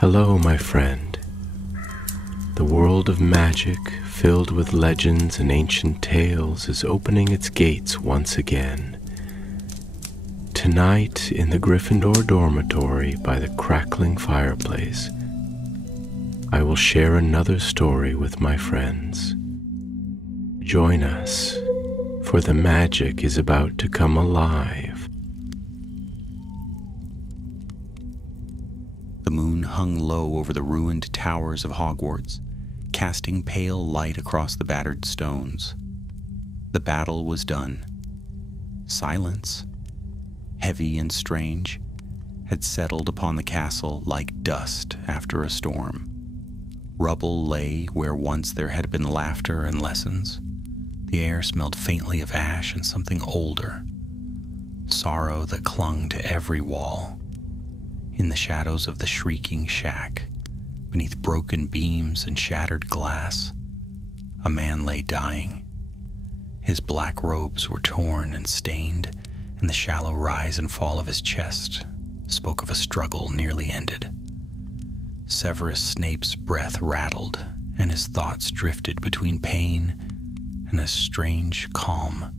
Hello, my friend. The world of magic, filled with legends and ancient tales, is opening its gates once again. Tonight, in the Gryffindor dormitory by the crackling fireplace, I will share another story with my friends. Join us, for the magic is about to come alive. The moon hung low over the ruined towers of Hogwarts, casting pale light across the battered stones. The battle was done. Silence, heavy and strange, had settled upon the castle like dust after a storm. Rubble lay where once there had been laughter and lessons. The air smelled faintly of ash and something older, sorrow that clung to every wall. In the shadows of the shrieking shack, beneath broken beams and shattered glass, a man lay dying. His black robes were torn and stained, and the shallow rise and fall of his chest spoke of a struggle nearly ended. Severus Snape's breath rattled, and his thoughts drifted between pain and a strange calm.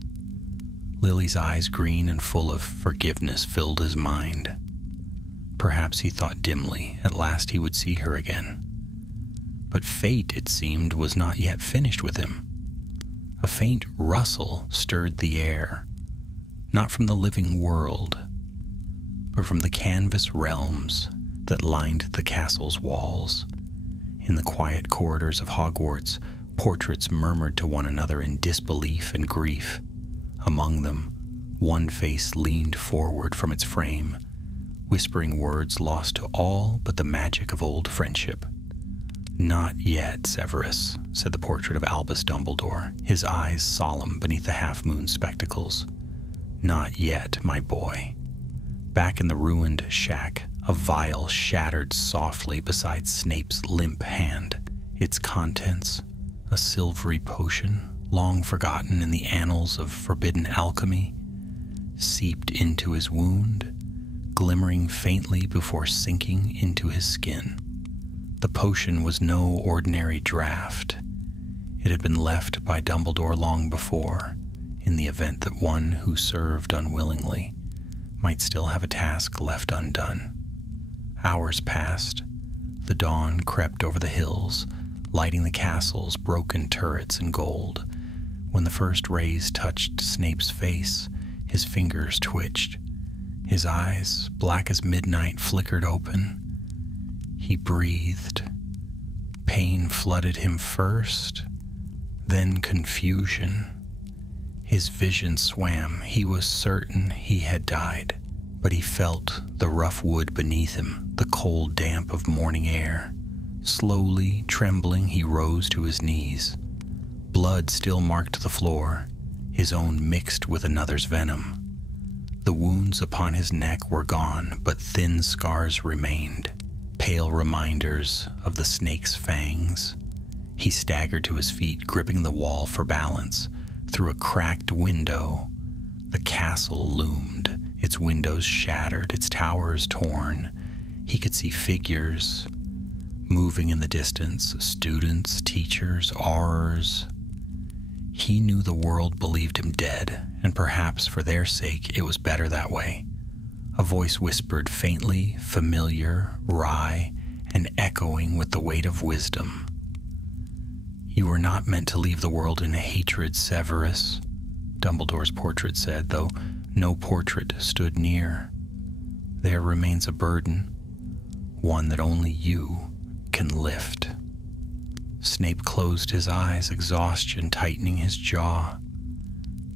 Lily's eyes, green and full of forgiveness, filled his mind. Perhaps he thought dimly, at last he would see her again. But fate, it seemed, was not yet finished with him. A faint rustle stirred the air, not from the living world, but from the canvas realms that lined the castle's walls. In the quiet corridors of Hogwarts, portraits murmured to one another in disbelief and grief. Among them, one face leaned forward from its frame, whispering words lost to all but the magic of old friendship. "Not yet, Severus," said the portrait of Albus Dumbledore, his eyes solemn beneath the half-moon spectacles. "Not yet, my boy." Back in the ruined shack, a vial shattered softly beside Snape's limp hand. Its contents, a silvery potion, long forgotten in the annals of forbidden alchemy, seeped into his wound, glimmering faintly before sinking into his skin. The potion was no ordinary draught. It had been left by Dumbledore long before, in the event that one who served unwillingly might still have a task left undone. Hours passed. The dawn crept over the hills, lighting the castle's broken turrets in gold. When the first rays touched Snape's face, his fingers twitched. His eyes, black as midnight, flickered open. He breathed. Pain flooded him first, then confusion. His vision swam. He was certain he had died, but he felt the rough wood beneath him, the cold damp of morning air. Slowly, trembling, he rose to his knees. Blood still marked the floor, his own mixed with another's venom. The wounds upon his neck were gone, but thin scars remained, pale reminders of the snake's fangs. He staggered to his feet, gripping the wall for balance. Through a cracked window, the castle loomed, its windows shattered, its towers torn. He could see figures moving in the distance, students, teachers, aurors. He knew the world believed him dead, and perhaps for their sake it was better that way. A voice whispered faintly, familiar, wry, and echoing with the weight of wisdom. "You were not meant to leave the world in hatred, Severus," Dumbledore's portrait said, though no portrait stood near. "There remains a burden, one that only you can lift." Snape closed his eyes, exhaustion tightening his jaw.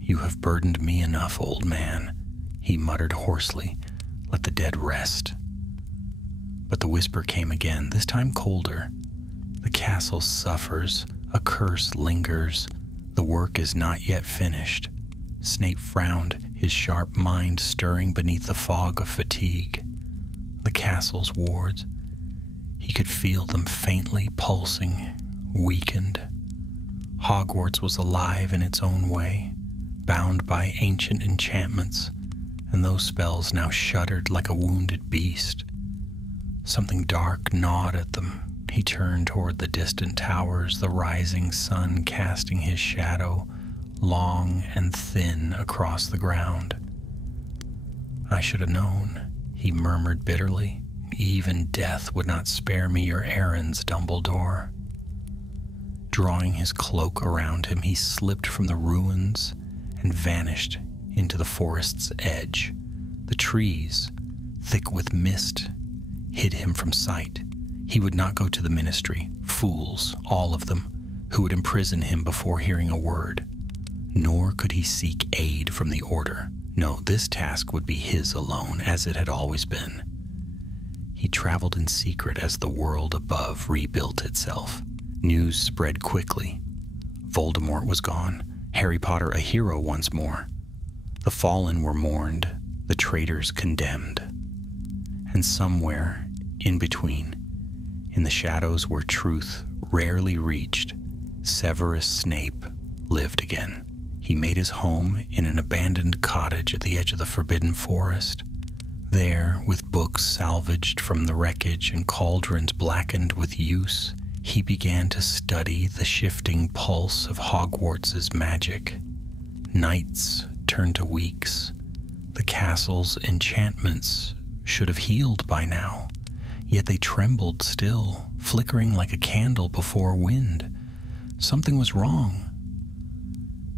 "You have burdened me enough, old man," he muttered hoarsely. "Let the dead rest." But the whisper came again, this time colder. "The castle suffers. A curse lingers. The work is not yet finished." Snape frowned, his sharp mind stirring beneath the fog of fatigue. The castle's wards. He could feel them faintly pulsing, weakened. Hogwarts was alive in its own way, bound by ancient enchantments, and those spells now shuddered like a wounded beast. Something dark gnawed at them. He turned toward the distant towers, the rising sun casting his shadow, long and thin, across the ground. "I should have known," he murmured bitterly. "Even death would not spare me your errands, Dumbledore." Drawing his cloak around him, he slipped from the ruins and vanished into the forest's edge. The trees, thick with mist, hid him from sight. He would not go to the ministry, fools, all of them, who would imprison him before hearing a word. Nor could he seek aid from the Order. No, this task would be his alone, as it had always been. He traveled in secret as the world above rebuilt itself. News spread quickly. Voldemort was gone, Harry Potter a hero once more. The fallen were mourned, the traitors condemned. And somewhere in between, in the shadows where truth rarely reached, Severus Snape lived again. He made his home in an abandoned cottage at the edge of the Forbidden Forest. There, with books salvaged from the wreckage and cauldrons blackened with use, he began to study the shifting pulse of Hogwarts' magic. Nights turned to weeks. The castle's enchantments should have healed by now, yet they trembled still, flickering like a candle before wind. Something was wrong.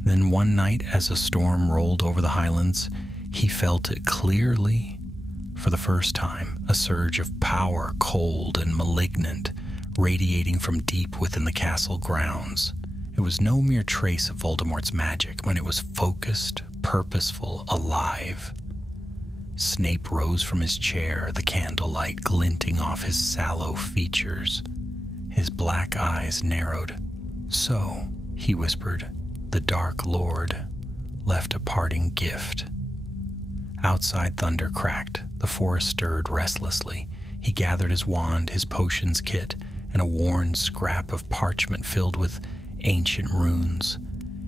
Then one night, as a storm rolled over the highlands, he felt it clearly. For the first time, a surge of power, cold and malignant, radiating from deep within the castle grounds. It was no mere trace of Voldemort's magic when it was focused, purposeful, alive. Snape rose from his chair, the candlelight glinting off his sallow features. His black eyes narrowed. "So," he whispered, "the Dark Lord left a parting gift." Outside, thunder cracked. The forest stirred restlessly. He gathered his wand, his potions kit, and a worn scrap of parchment filled with ancient runes.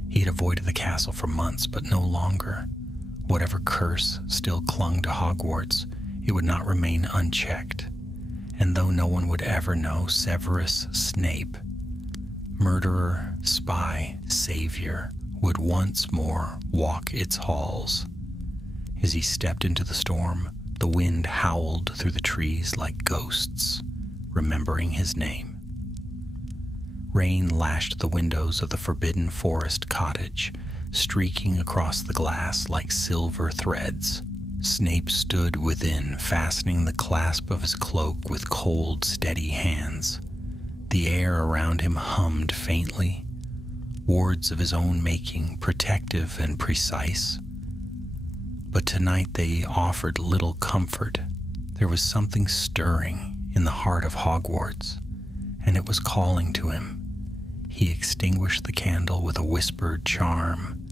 He had avoided the castle for months, but no longer. Whatever curse still clung to Hogwarts, it would not remain unchecked. And though no one would ever know, Severus Snape, murderer, spy, savior, would once more walk its halls. As he stepped into the storm, the wind howled through the trees like ghosts, remembering his name. Rain lashed the windows of the Forbidden Forest cottage, streaking across the glass like silver threads. Snape stood within, fastening the clasp of his cloak with cold, steady hands. The air around him hummed faintly, words of his own making, protective and precise. But tonight they offered little comfort. There was something stirring in the heart of Hogwarts, and it was calling to him. He extinguished the candle with a whispered charm,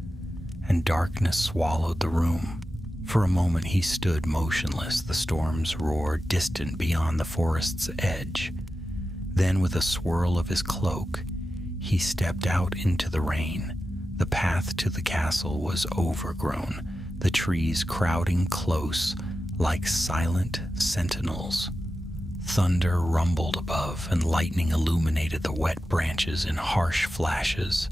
and darkness swallowed the room. For a moment he stood motionless, the storm's roar distant beyond the forest's edge. Then, with a swirl of his cloak, he stepped out into the rain. The path to the castle was overgrown, the trees crowding close like silent sentinels. Thunder rumbled above, and lightning illuminated the wet branches in harsh flashes.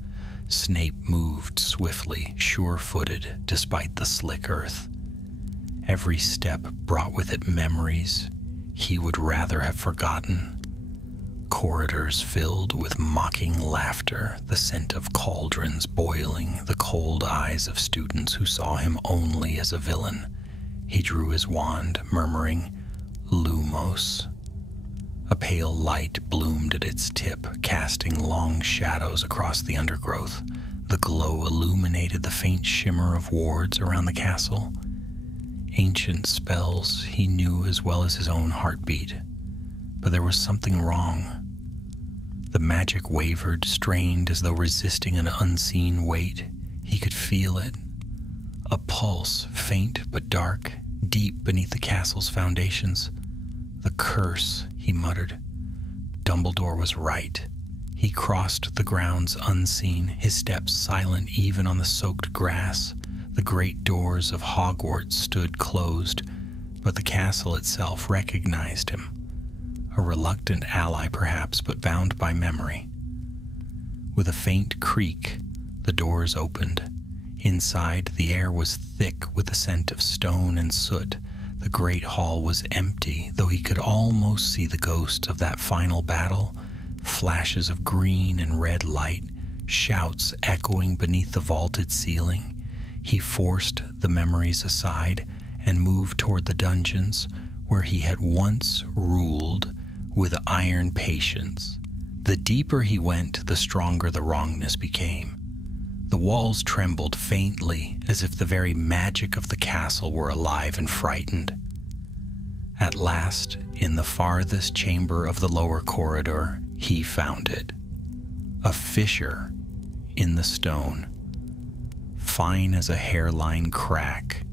Snape moved swiftly, sure-footed, despite the slick earth. Every step brought with it memories he would rather have forgotten. Corridors filled with mocking laughter, the scent of cauldrons boiling, the cold eyes of students who saw him only as a villain. He drew his wand, murmuring, "Lumos." A pale light bloomed at its tip, casting long shadows across the undergrowth. The glow illuminated the faint shimmer of wards around the castle. Ancient spells he knew as well as his own heartbeat. But there was something wrong. The magic wavered, strained as though resisting an unseen weight. He could feel it. A pulse, faint but dark, deep beneath the castle's foundations. "The curse," he muttered. Dumbledore was right. He crossed the grounds unseen, his steps silent even on the soaked grass. The great doors of Hogwarts stood closed, but the castle itself recognized him. a reluctant ally perhaps, but bound by memory. With a faint creak, the doors opened. Inside, the air was thick with the scent of stone and soot. The great hall was empty, though he could almost see the ghosts of that final battle, flashes of green and red light, shouts echoing beneath the vaulted ceiling. He forced the memories aside and moved toward the dungeons where he had once ruled with iron patience. The deeper he went, the stronger the wrongness became. The walls trembled faintly, as if the very magic of the castle were alive and frightened. At last, in the farthest chamber of the lower corridor, he found it. A fissure in the stone, fine as a hairline crack,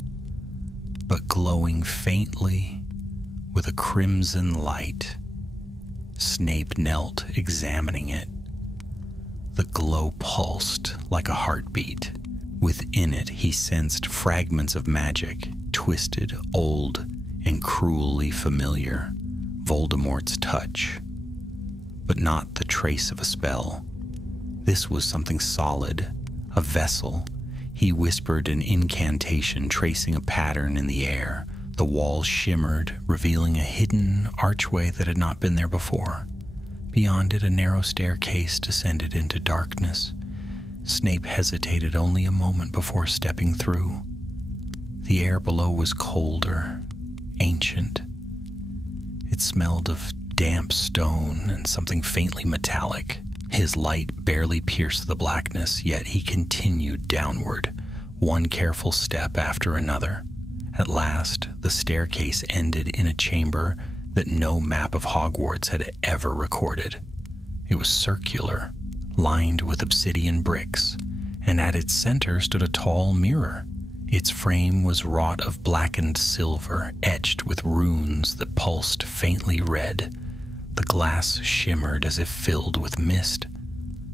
but glowing faintly with a crimson light. Snape knelt, examining it. The glow pulsed like a heartbeat. Within it, he sensed fragments of magic, twisted, old, and cruelly familiar. Voldemort's touch, but not the trace of a spell. This was something solid, a vessel. He whispered an incantation, tracing a pattern in the air. The walls shimmered, revealing a hidden archway that had not been there before. Beyond it, a narrow staircase descended into darkness. Snape hesitated only a moment before stepping through. The air below was colder, ancient. It smelled of damp stone and something faintly metallic. His light barely pierced the blackness, yet he continued downward, one careful step after another. At last, the staircase ended in a chamber that no map of Hogwarts had ever recorded. It was circular, lined with obsidian bricks, and at its center stood a tall mirror. Its frame was wrought of blackened silver, etched with runes that pulsed faintly red. The glass shimmered as if filled with mist.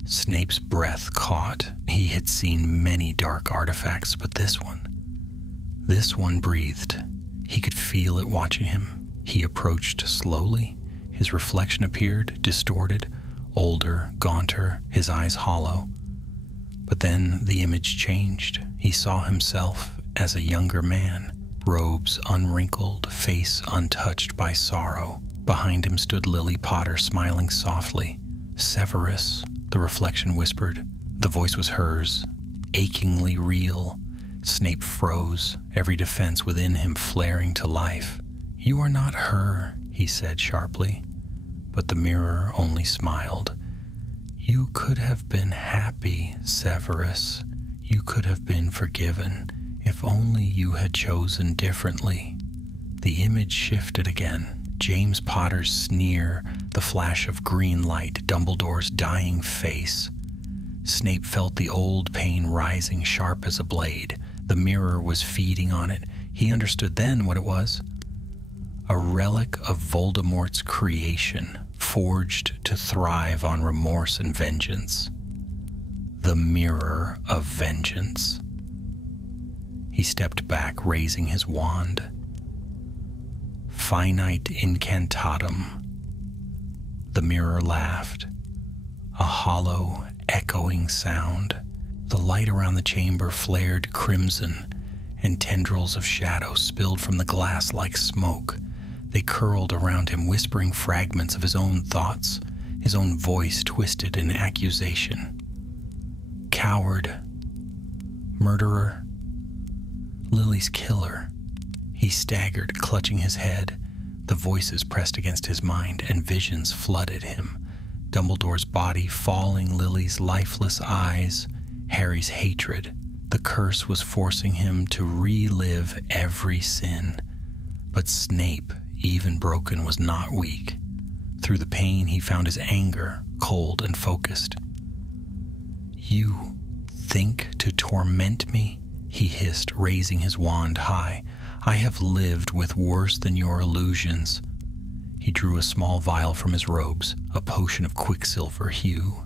Snape's breath caught. He had seen many dark artifacts, but this one breathed. He could feel it watching him. He approached slowly. His reflection appeared, distorted, older, gaunter, his eyes hollow. But then the image changed. He saw himself as a younger man, robes unwrinkled, face untouched by sorrow. Behind him stood Lily Potter, smiling softly. "Severus," the reflection whispered. The voice was hers, achingly real. Snape froze, every defense within him flaring to life. "You are not her," he said sharply. But the mirror only smiled. "You could have been happy, Severus. You could have been forgiven, if only you had chosen differently." The image shifted again. James Potter's sneer, the flash of green light, Dumbledore's dying face. Snape felt the old pain rising sharp as a blade. The mirror was feeding on it. He understood then what it was. A relic of Voldemort's creation, forged to thrive on remorse and vengeance. The Mirror of Vengeance. He stepped back, raising his wand. "Finite incantatum." The mirror laughed, a hollow, echoing sound. The light around the chamber flared crimson, and tendrils of shadow spilled from the glass like smoke. They curled around him, whispering fragments of his own thoughts, his own voice twisted in accusation. "Coward. Murderer. Lily's killer." He staggered, clutching his head. The voices pressed against his mind, and visions flooded him. Dumbledore's body falling, Lily's lifeless eyes, Harry's hatred. The curse was forcing him to relive every sin. But Snape, even broken, was not weak. Through the pain, he found his anger cold and focused. "You think to torment me?" he hissed, raising his wand high. "I have lived with worse than your illusions." He drew a small vial from his robes, a potion of quicksilver hue,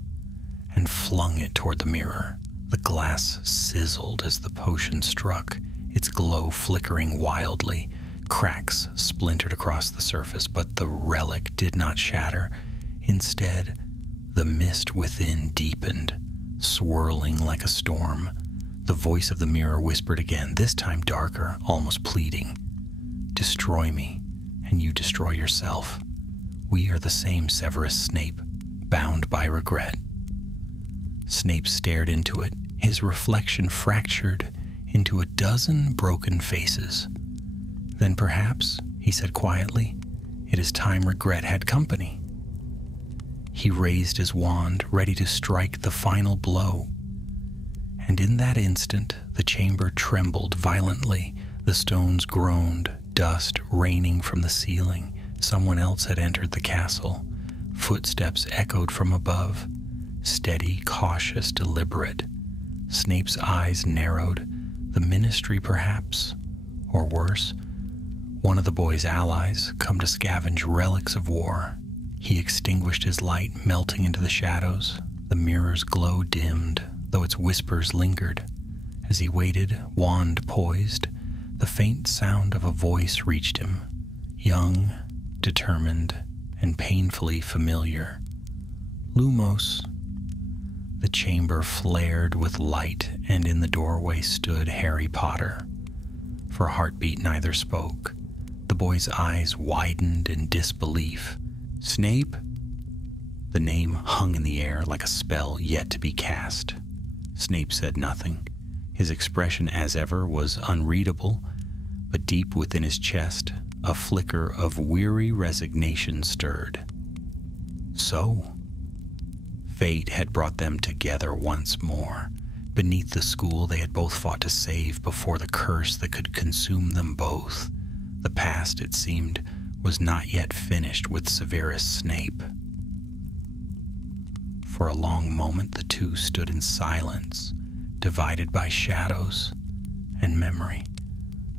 and flung it toward the mirror. The glass sizzled as the potion struck, its glow flickering wildly. Cracks splintered across the surface, but the relic did not shatter. Instead, the mist within deepened, swirling like a storm. The voice of the mirror whispered again, this time darker, almost pleading. Destroy me, and you destroy yourself. We are the same Severus Snape, bound by regret. Snape stared into it, his reflection fractured into a dozen broken faces. Then perhaps, he said quietly, it is time regret had company. He raised his wand, ready to strike the final blow. And in that instant, the chamber trembled violently. The stones groaned, dust raining from the ceiling. Someone else had entered the castle. Footsteps echoed from above. Steady, cautious, deliberate. Snape's eyes narrowed. The Ministry, perhaps, or worse, one of the boy's allies, come to scavenge relics of war. He extinguished his light, melting into the shadows. The mirror's glow dimmed, though its whispers lingered. As he waited, wand poised, the faint sound of a voice reached him, young, determined, and painfully familiar. Lumos. The chamber flared with light, and in the doorway stood Harry Potter. For a heartbeat, neither spoke. The boy's eyes widened in disbelief. Snape? The name hung in the air like a spell yet to be cast. Snape said nothing. His expression, as ever, was unreadable, but deep within his chest, a flicker of weary resignation stirred. So, fate had brought them together once more, beneath the school they had both fought to save before the curse that could consume them both. The past, it seemed, was not yet finished with Severus Snape. For a long moment, the two stood in silence, divided by shadows and memory.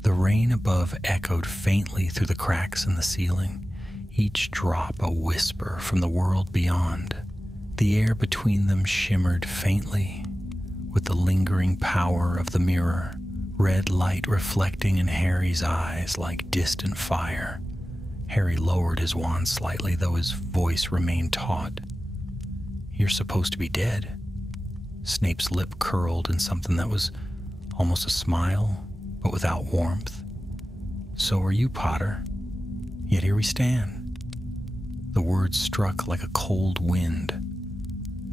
The rain above echoed faintly through the cracks in the ceiling, each drop a whisper from the world beyond. The air between them shimmered faintly with the lingering power of the mirror, red light reflecting in Harry's eyes like distant fire. Harry lowered his wand slightly, though his voice remained taut. You're supposed to be dead. Snape's lip curled in something that was almost a smile, but without warmth. So are you, Potter. Yet here we stand. The words struck like a cold wind,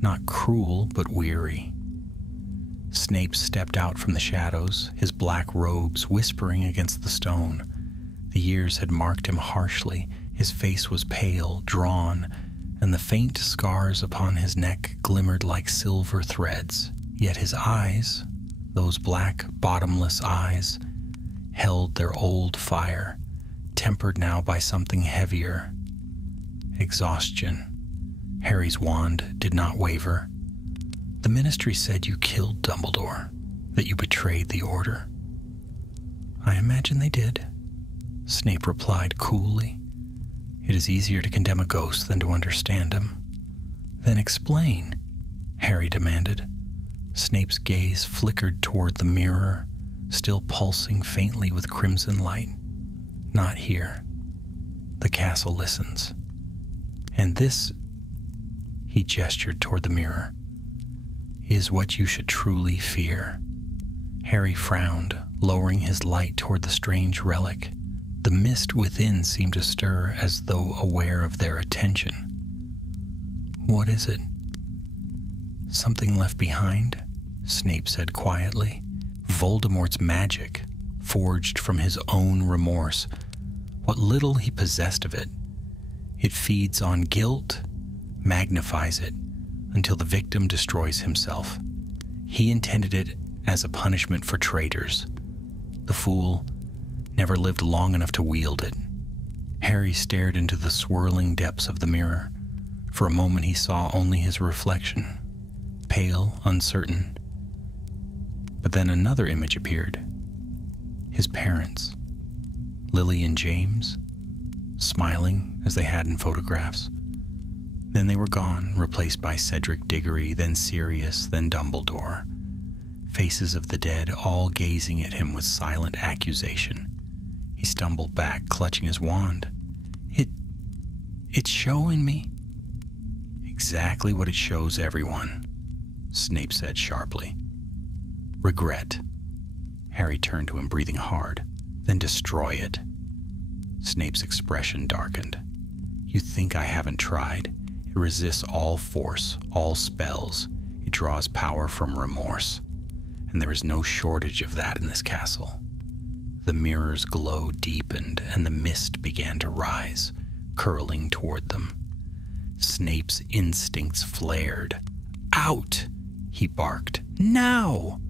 not cruel, but weary. Snape stepped out from the shadows, his black robes whispering against the stone. The years had marked him harshly. His face was pale, drawn, and the faint scars upon his neck glimmered like silver threads. Yet his eyes, those black, bottomless eyes, held their old fire, tempered now by something heavier. Exhaustion. Harry's wand did not waver. The Ministry said you killed Dumbledore, that you betrayed the Order. I imagine they did. Snape replied coolly. It is easier to condemn a ghost than to understand him. Then explain, Harry demanded. Snape's gaze flickered toward the mirror, still pulsing faintly with crimson light. Not here. The castle listens. And this, he gestured toward the mirror, is what you should truly fear. Harry frowned, lowering his light toward the strange relic. The mist within seemed to stir as though aware of their attention. What is it? Something left behind? Snape said quietly. Voldemort's magic, forged from his own remorse. What little he possessed of it. It feeds on guilt, magnifies it, until the victim destroys himself. He intended it as a punishment for traitors. The fool never lived long enough to wield it. Harry stared into the swirling depths of the mirror. For a moment he saw only his reflection, pale, uncertain. But then another image appeared. His parents, Lily and James, smiling as they had in photographs. Then they were gone, replaced by Cedric Diggory, then Sirius, then Dumbledore. Faces of the dead, all gazing at him with silent accusation. He stumbled back, clutching his wand. It's showing me. Exactly what it shows everyone, Snape said sharply. Regret. Harry turned to him, breathing hard. Then destroy it. Snape's expression darkened. You think I haven't tried? It resists all force, all spells. It draws power from remorse. And there is no shortage of that in this castle. The mirror's glow deepened, and the mist began to rise, curling toward them. Snape's instincts flared. Out! He barked. Now!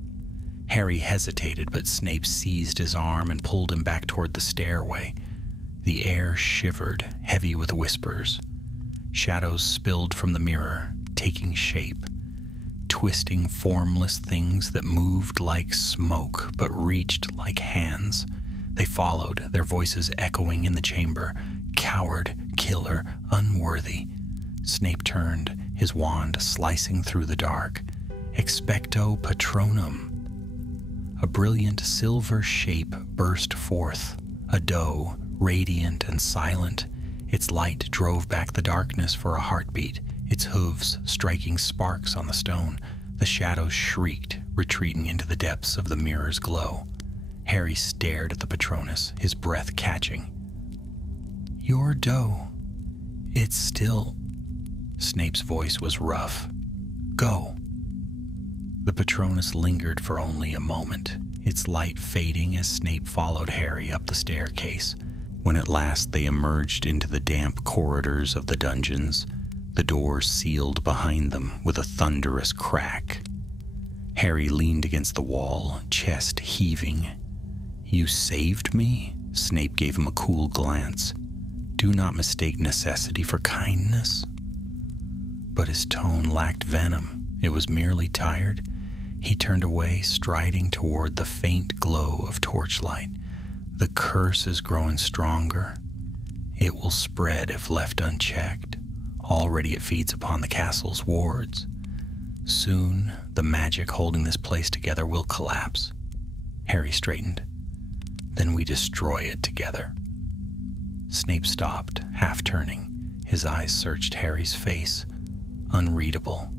Harry hesitated, but Snape seized his arm and pulled him back toward the stairway. The air shivered, heavy with whispers. Shadows spilled from the mirror, taking shape, twisting formless things that moved like smoke but reached like hands. They followed, their voices echoing in the chamber. Coward, killer, unworthy. Snape turned, his wand slicing through the dark. Expecto Patronum. A brilliant silver shape burst forth, a doe, radiant and silent. Its light drove back the darkness for a heartbeat, its hooves striking sparks on the stone. The shadows shrieked, retreating into the depths of the mirror's glow. Harry stared at the Patronus, his breath catching. Your doe. It's still... Snape's voice was rough. Go. The Patronus lingered for only a moment, its light fading as Snape followed Harry up the staircase. When at last they emerged into the damp corridors of the dungeons, the doors sealed behind them with a thunderous crack. Harry leaned against the wall, chest heaving. You saved me? Snape gave him a cool glance. Do not mistake necessity for kindness. But his tone lacked venom. It was merely tired. He turned away, striding toward the faint glow of torchlight. The curse is growing stronger. It will spread if left unchecked. Already it feeds upon the castle's wards. Soon, the magic holding this place together will collapse. Harry straightened. Then we destroy it together. Snape stopped, half turning. His eyes searched Harry's face. Unreadable.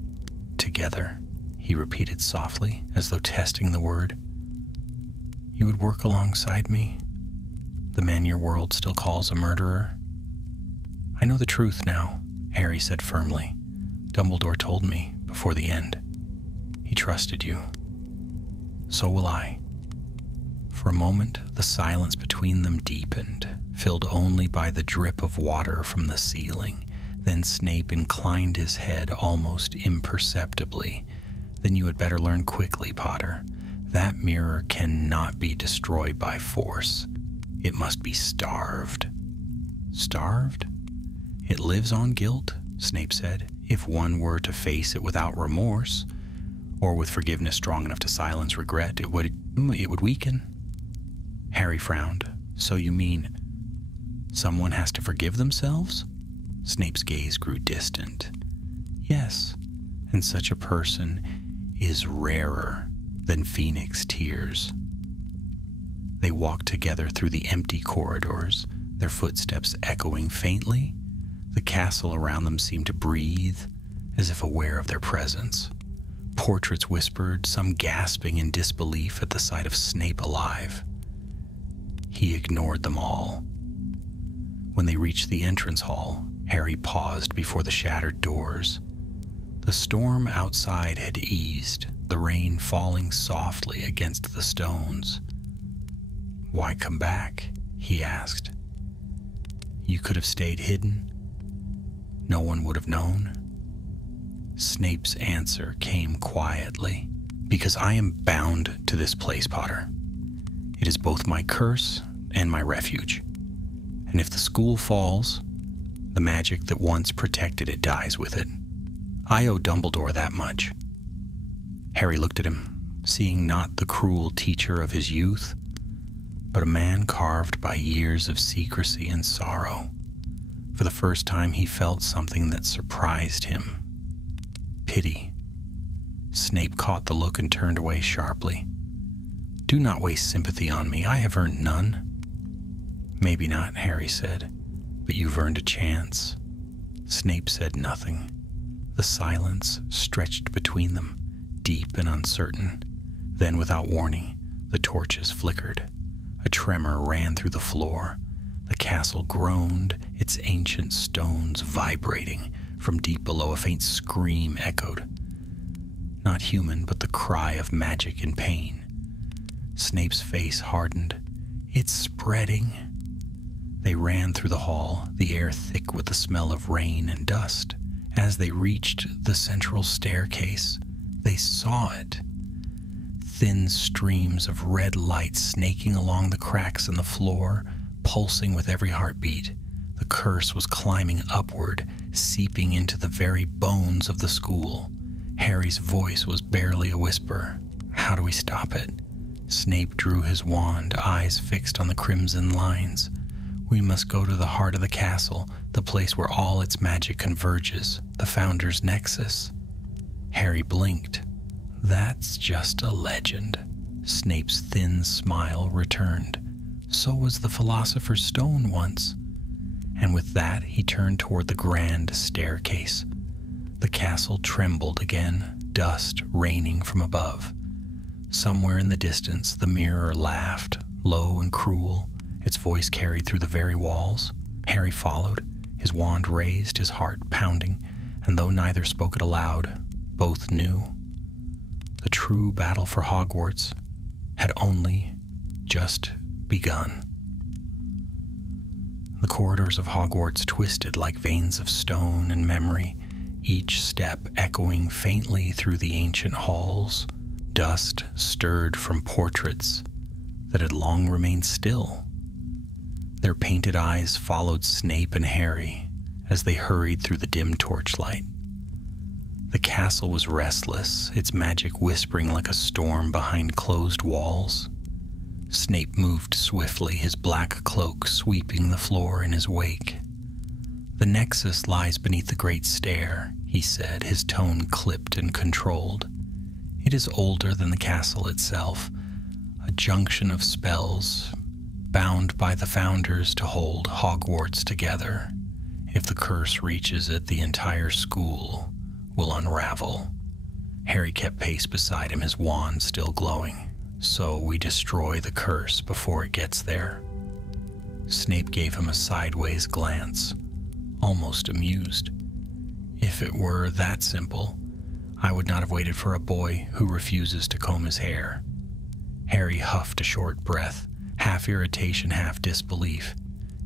Together, he repeated softly, as though testing the word. You would work alongside me? The man your world still calls a murderer? I know the truth now, Harry said firmly. Dumbledore told me before the end. He trusted you. So will I. For a moment, the silence between them deepened, filled only by the drip of water from the ceiling. Then Snape inclined his head almost imperceptibly. Then you had better learn quickly, Potter. That mirror cannot be destroyed by force. It must be starved. Starved? It lives on guilt, Snape said. If one were to face it without remorse, or with forgiveness strong enough to silence regret, it would weaken. Harry frowned. So you mean someone has to forgive themselves? Snape's gaze grew distant. Yes, and such a person is rarer than phoenix tears. They walked together through the empty corridors, their footsteps echoing faintly. The castle around them seemed to breathe, as if aware of their presence. Portraits whispered, some gasping in disbelief at the sight of Snape alive. He ignored them all. When they reached the entrance hall, Harry paused before the shattered doors. The storm outside had eased, the rain falling softly against the stones. Why come back? He asked. You could have stayed hidden. No one would have known. Snape's answer came quietly. Because I am bound to this place, Potter. It is both my curse and my refuge. And if the school falls, the magic that once protected it dies with it. I owe Dumbledore that much. Harry looked at him, seeing not the cruel teacher of his youth, but a man carved by years of secrecy and sorrow. For the first time he felt something that surprised him. Pity. Snape caught the look and turned away sharply. Do not waste sympathy on me. I have earned none. Maybe not, Harry said, but you've earned a chance. Snape said nothing. The silence stretched between them, deep and uncertain. Then, without warning, the torches flickered. A tremor ran through the floor. The castle groaned, its ancient stones vibrating. From deep below, a faint scream echoed. Not human, but the cry of magic and pain. Snape's face hardened. It's spreading. They ran through the hall, the air thick with the smell of rain and dust. As they reached the central staircase, they saw it. Thin streams of red light snaking along the cracks in the floor, pulsing with every heartbeat. The curse was climbing upward, seeping into the very bones of the school. Harry's voice was barely a whisper. How do we stop it? Snape drew his wand, eyes fixed on the crimson lines. We must go to the heart of the castle, the place where all its magic converges, the Founder's Nexus. Harry blinked. That's just a legend. Snape's thin smile returned. So was the Philosopher's Stone once. And with that, he turned toward the grand staircase. The castle trembled again, dust raining from above. Somewhere in the distance, the mirror laughed, low and cruel. Its voice carried through the very walls. Harry followed, his wand raised, his heart pounding, and though neither spoke it aloud, both knew. The true battle for Hogwarts had only just begun. The corridors of Hogwarts twisted like veins of stone and memory, each step echoing faintly through the ancient halls. Dust stirred from portraits that had long remained still. Their painted eyes followed Snape and Harry as they hurried through the dim torchlight. The castle was restless, its magic whispering like a storm behind closed walls. Snape moved swiftly, his black cloak sweeping the floor in his wake. The Nexus lies beneath the great stair, he said, his tone clipped and controlled. It is older than the castle itself, a junction of spells, bound by the Founders to hold Hogwarts together. If the curse reaches it, the entire school will unravel. Harry kept pace beside him, his wand still glowing. So we destroy the curse before it gets there. Snape gave him a sideways glance, almost amused. If it were that simple, I would not have waited for a boy who refuses to comb his hair. Harry huffed a short breath, half irritation, half disbelief.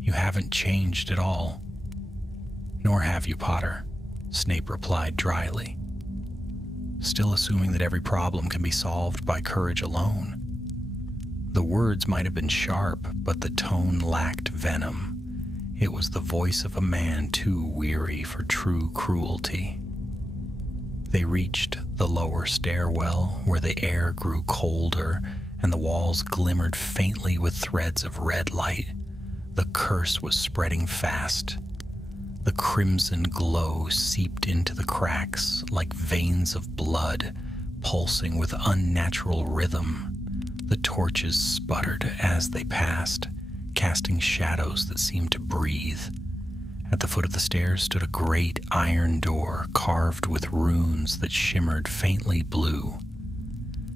You haven't changed at all. Nor have you, Potter, Snape replied dryly. Still assuming that every problem can be solved by courage alone. The words might have been sharp, but the tone lacked venom. It was the voice of a man too weary for true cruelty. They reached the lower stairwell, where the air grew colder and the walls glimmered faintly with threads of red light. The curse was spreading fast. The crimson glow seeped into the cracks like veins of blood, pulsing with unnatural rhythm. The torches sputtered as they passed, casting shadows that seemed to breathe. At the foot of the stairs stood a great iron door carved with runes that shimmered faintly blue.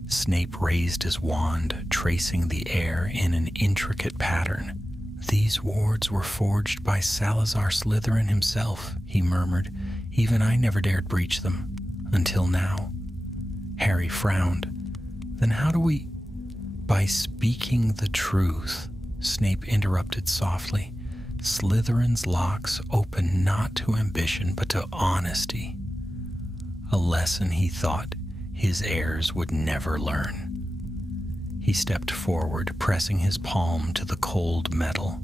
Snape raised his wand, tracing the air in an intricate pattern. These wards were forged by Salazar Slytherin himself, he murmured. Even I never dared breach them, until now. Harry frowned. Then how do we... By speaking the truth, Snape interrupted softly. Slytherin's locks open not to ambition, but to honesty. A lesson he thought his heirs would never learn. He stepped forward, pressing his palm to the cold metal.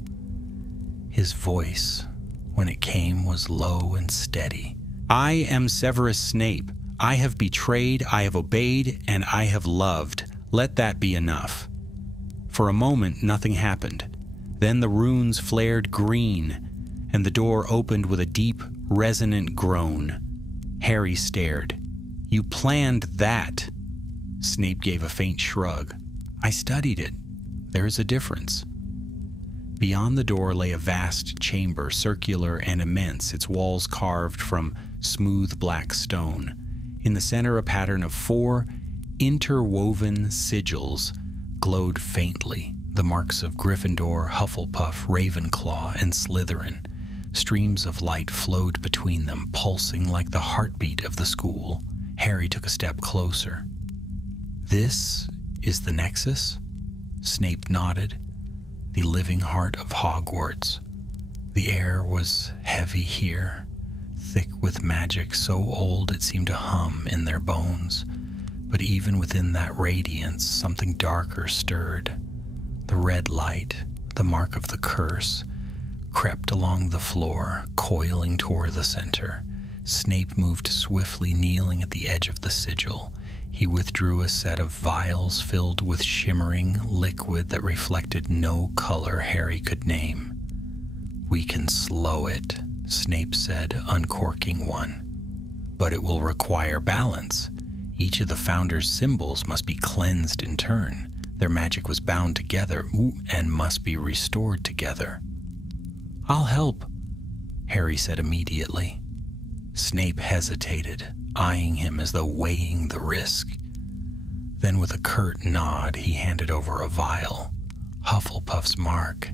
His voice, when it came, was low and steady. I am Severus Snape. I have betrayed, I have obeyed, and I have loved. Let that be enough. For a moment, nothing happened. Then the runes flared green, and the door opened with a deep, resonant groan. Harry stared. You planned that. Snape gave a faint shrug. I studied it. There is a difference. Beyond the door lay a vast chamber, circular and immense, its walls carved from smooth black stone. In the center, a pattern of 4 interwoven sigils glowed faintly, the marks of Gryffindor, Hufflepuff, Ravenclaw, and Slytherin. Streams of light flowed between them, pulsing like the heartbeat of the school. Harry took a step closer. "This is the Nexus?" Snape nodded. "The living heart of Hogwarts." The air was heavy here, thick with magic so old it seemed to hum in their bones. But even within that radiance, something darker stirred. The red light, the mark of the curse, crept along the floor, coiling toward the center. Snape moved swiftly, kneeling at the edge of the sigil. He withdrew a set of vials filled with shimmering liquid that reflected no color Harry could name. "We can slow it," Snape said, uncorking one. "But it will require balance. Each of the Founder's symbols must be cleansed in turn. Their magic was bound together and must be restored together." "I'll help," Harry said immediately. Snape hesitated, eyeing him as though weighing the risk. Then with a curt nod, he handed over a vial. Hufflepuff's mark,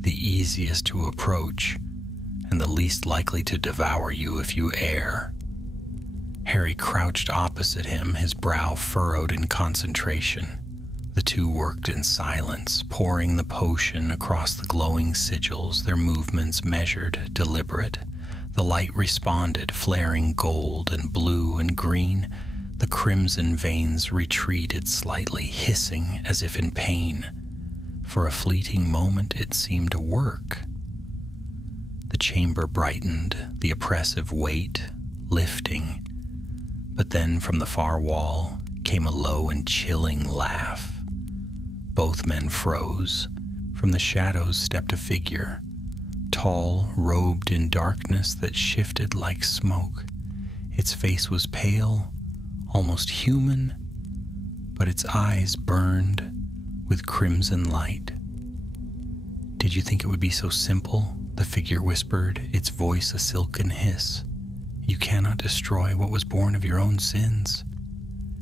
the easiest to approach, and the least likely to devour you if you err. Harry crouched opposite him, his brow furrowed in concentration. The two worked in silence, pouring the potion across the glowing sigils, their movements measured, deliberate. The light responded, flaring gold and blue and green. The crimson veins retreated slightly, hissing as if in pain. For a fleeting moment, it seemed to work. The chamber brightened, the oppressive weight lifting. But then from the far wall came a low and chilling laugh. Both men froze. From the shadows stepped a figure, tall, robed in darkness that shifted like smoke. Its face was pale, almost human, but its eyes burned with crimson light. "Did you think it would be so simple?" the figure whispered, its voice a silken hiss. "You cannot destroy what was born of your own sins."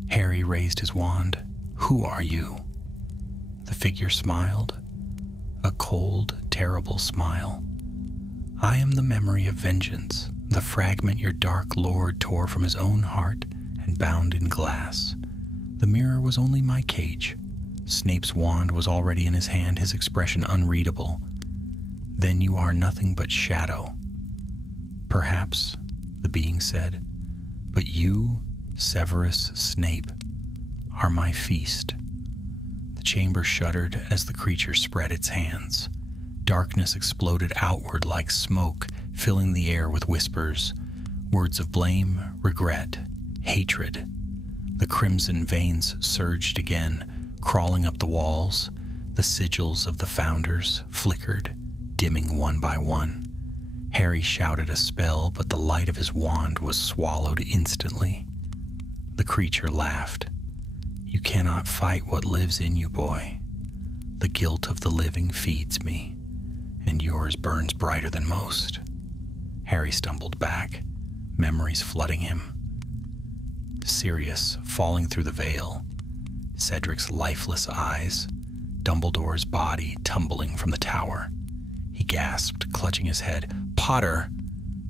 Harry raised his wand. "Who are you?" The figure smiled, a cold, terrible smile. "I am the memory of vengeance, the fragment your dark lord tore from his own heart and bound in glass. The mirror was only my cage." Snape's wand was already in his hand, his expression unreadable. "Then you are nothing but shadow." "Perhaps," the being said, "but you, Severus Snape, are my feast." The chamber shuddered as the creature spread its hands. Darkness exploded outward like smoke, filling the air with whispers, words of blame, regret, hatred. The crimson veins surged again, crawling up the walls. The sigils of the Founders flickered, dimming one by one. Harry shouted a spell, but the light of his wand was swallowed instantly. The creature laughed. "You cannot fight what lives in you, boy. The guilt of the living feeds me, and yours burns brighter than most." Harry stumbled back, memories flooding him. Sirius falling through the veil, Cedric's lifeless eyes, Dumbledore's body tumbling from the tower. He gasped, clutching his head. "Potter!"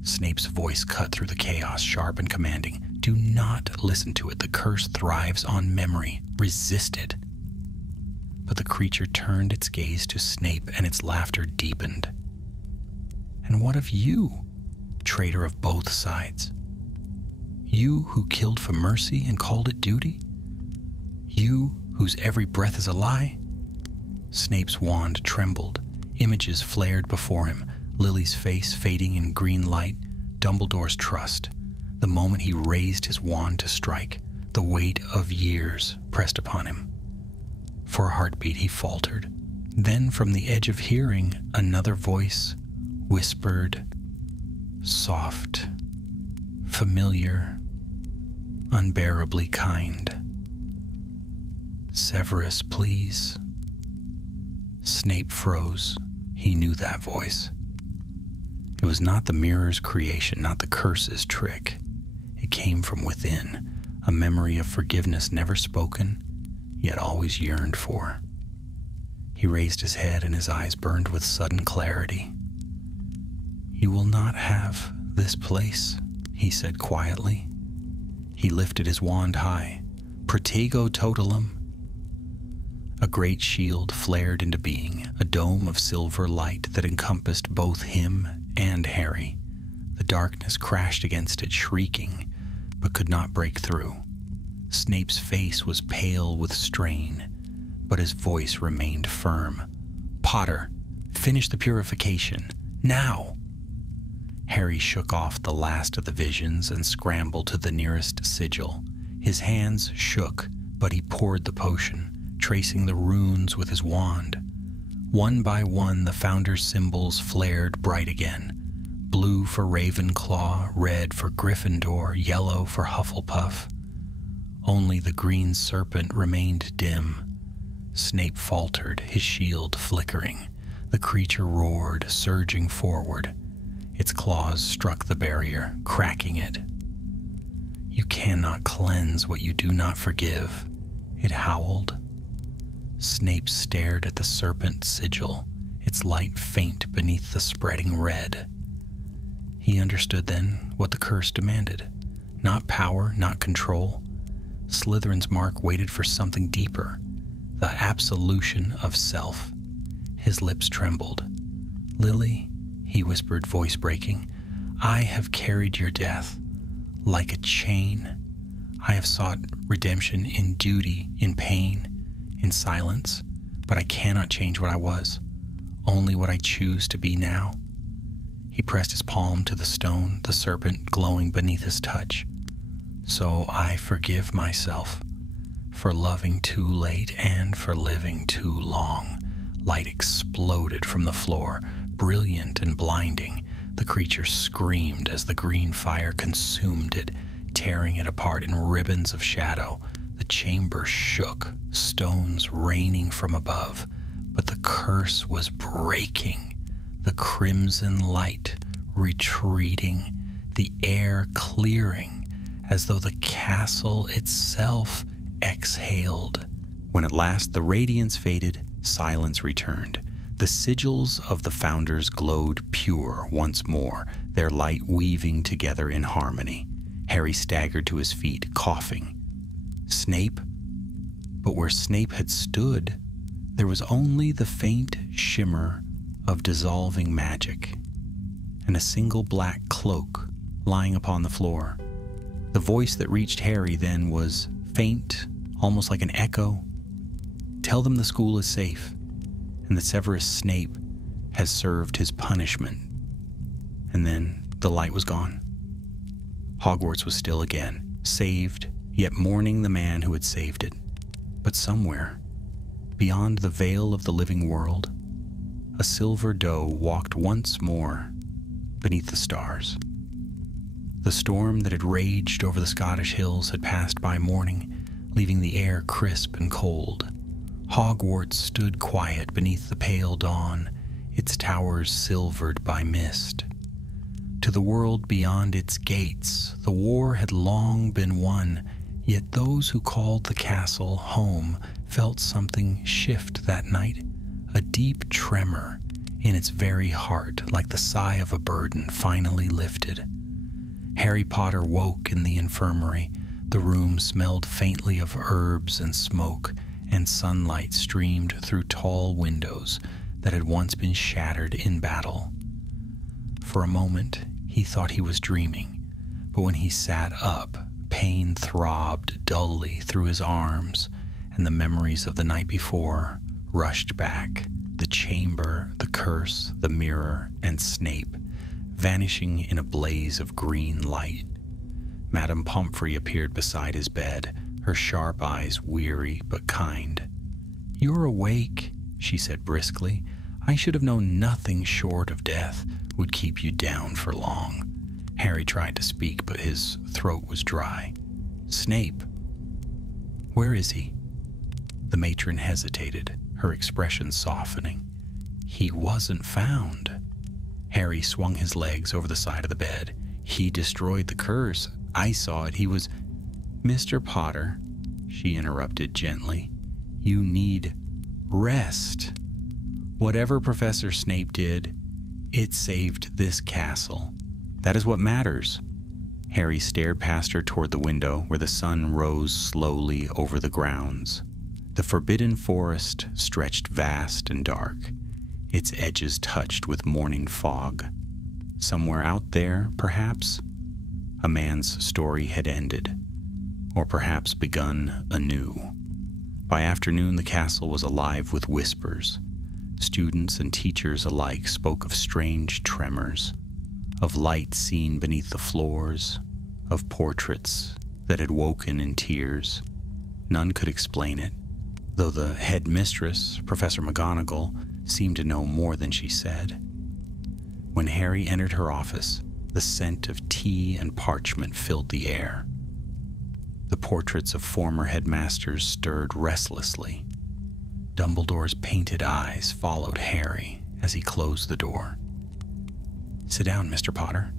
Snape's voice cut through the chaos, sharp and commanding. "Do not listen to it. The curse thrives on memory. Resist it." But the creature turned its gaze to Snape, and its laughter deepened. "And what of you, traitor of both sides? You who killed for mercy and called it duty? You whose every breath is a lie?" Snape's wand trembled. Images flared before him, Lily's face fading in green light, Dumbledore's trust. The moment he raised his wand to strike, the weight of years pressed upon him. For a heartbeat he faltered. Then from the edge of hearing, another voice whispered, soft, familiar, unbearably kind. "Severus, please." Snape froze. He knew that voice. It was not the mirror's creation, not the curse's trick. It came from within, a memory of forgiveness never spoken, yet always yearned for. He raised his head and his eyes burned with sudden clarity. "You will not have this place," he said quietly. He lifted his wand high. "Protego totalum." A great shield flared into being, a dome of silver light that encompassed both him and Harry. The darkness crashed against it, shrieking, but could not break through. Snape's face was pale with strain, but his voice remained firm. "Potter, finish the purification, now!" Harry shook off the last of the visions and scrambled to the nearest sigil. His hands shook, but he poured the potion, tracing the runes with his wand. One by one, the Founder's symbols flared bright again. Blue for Ravenclaw, red for Gryffindor, yellow for Hufflepuff. Only the green serpent remained dim. Snape faltered, his shield flickering. The creature roared, surging forward. Its claws struck the barrier, cracking it. "You cannot cleanse what you do not forgive," it howled. Snape stared at the serpent sigil, its light faint beneath the spreading red. He understood then what the curse demanded. Not power, not control. Slytherin's mark waited for something deeper, the absolution of self. His lips trembled. "Lily," he whispered, voice breaking, "I have carried your death like a chain. I have sought redemption in duty, in pain, in silence, but I cannot change what I was, only what I choose to be now." He pressed his palm to the stone, the serpent glowing beneath his touch. "So I forgive myself for loving too late and for living too long." Light exploded from the floor, brilliant and blinding. The creature screamed as the green fire consumed it, tearing it apart in ribbons of shadow. The chamber shook, stones raining from above, but the curse was breaking. The crimson light retreating, the air clearing, as though the castle itself exhaled. When at last the radiance faded, silence returned. The sigils of the Founders glowed pure once more, their light weaving together in harmony. Harry staggered to his feet, coughing. Snape? But where Snape had stood, there was only the faint shimmer of dissolving magic, and a single black cloak lying upon the floor. The voice that reached Harry then was faint, almost like an echo. "Tell them the school is safe, and that Severus Snape has served his punishment." And then the light was gone. Hogwarts was still again, saved, yet mourning the man who had saved it. But somewhere, beyond the veil of the living world, a silver doe walked once more beneath the stars. The storm that had raged over the Scottish hills had passed by morning, leaving the air crisp and cold. Hogwarts stood quiet beneath the pale dawn, its towers silvered by mist. To the world beyond its gates, the war had long been won, yet those who called the castle home felt something shift that night, a deep tremor in its very heart, like the sigh of a burden finally lifted. Harry Potter woke in the infirmary. The room smelled faintly of herbs and smoke, and sunlight streamed through tall windows that had once been shattered in battle. For a moment, he thought he was dreaming, but when he sat up, pain throbbed dully through his arms, and the memories of the night before rushed back. The chamber, the curse, the mirror, and Snape, vanishing in a blaze of green light. Madame Pomfrey appeared beside his bed, her sharp eyes weary but kind. "You're awake," she said briskly. "I should have known nothing short of death would keep you down for long." Harry tried to speak, but his throat was dry. "Snape, where is he?" The matron hesitated, her expression softening. He wasn't found. Harry swung his legs over the side of the bed. He destroyed the curse. I saw it. He was... Mr. Potter, she interrupted gently, you need rest. Whatever Professor Snape did, it saved this castle. That is what matters. Harry stared past her toward the window where the sun rose slowly over the grounds. The forbidden forest stretched vast and dark, its edges touched with morning fog. Somewhere out there, perhaps, a man's story had ended, or perhaps begun anew. By afternoon, the castle was alive with whispers. Students and teachers alike spoke of strange tremors, of light seen beneath the floors, of portraits that had woken in tears. None could explain it, though the headmistress, Professor McGonagall, seemed to know more than she said. When Harry entered her office, the scent of tea and parchment filled the air. The portraits of former headmasters stirred restlessly. Dumbledore's painted eyes followed Harry as he closed the door. "Sit down, Mr. Potter,"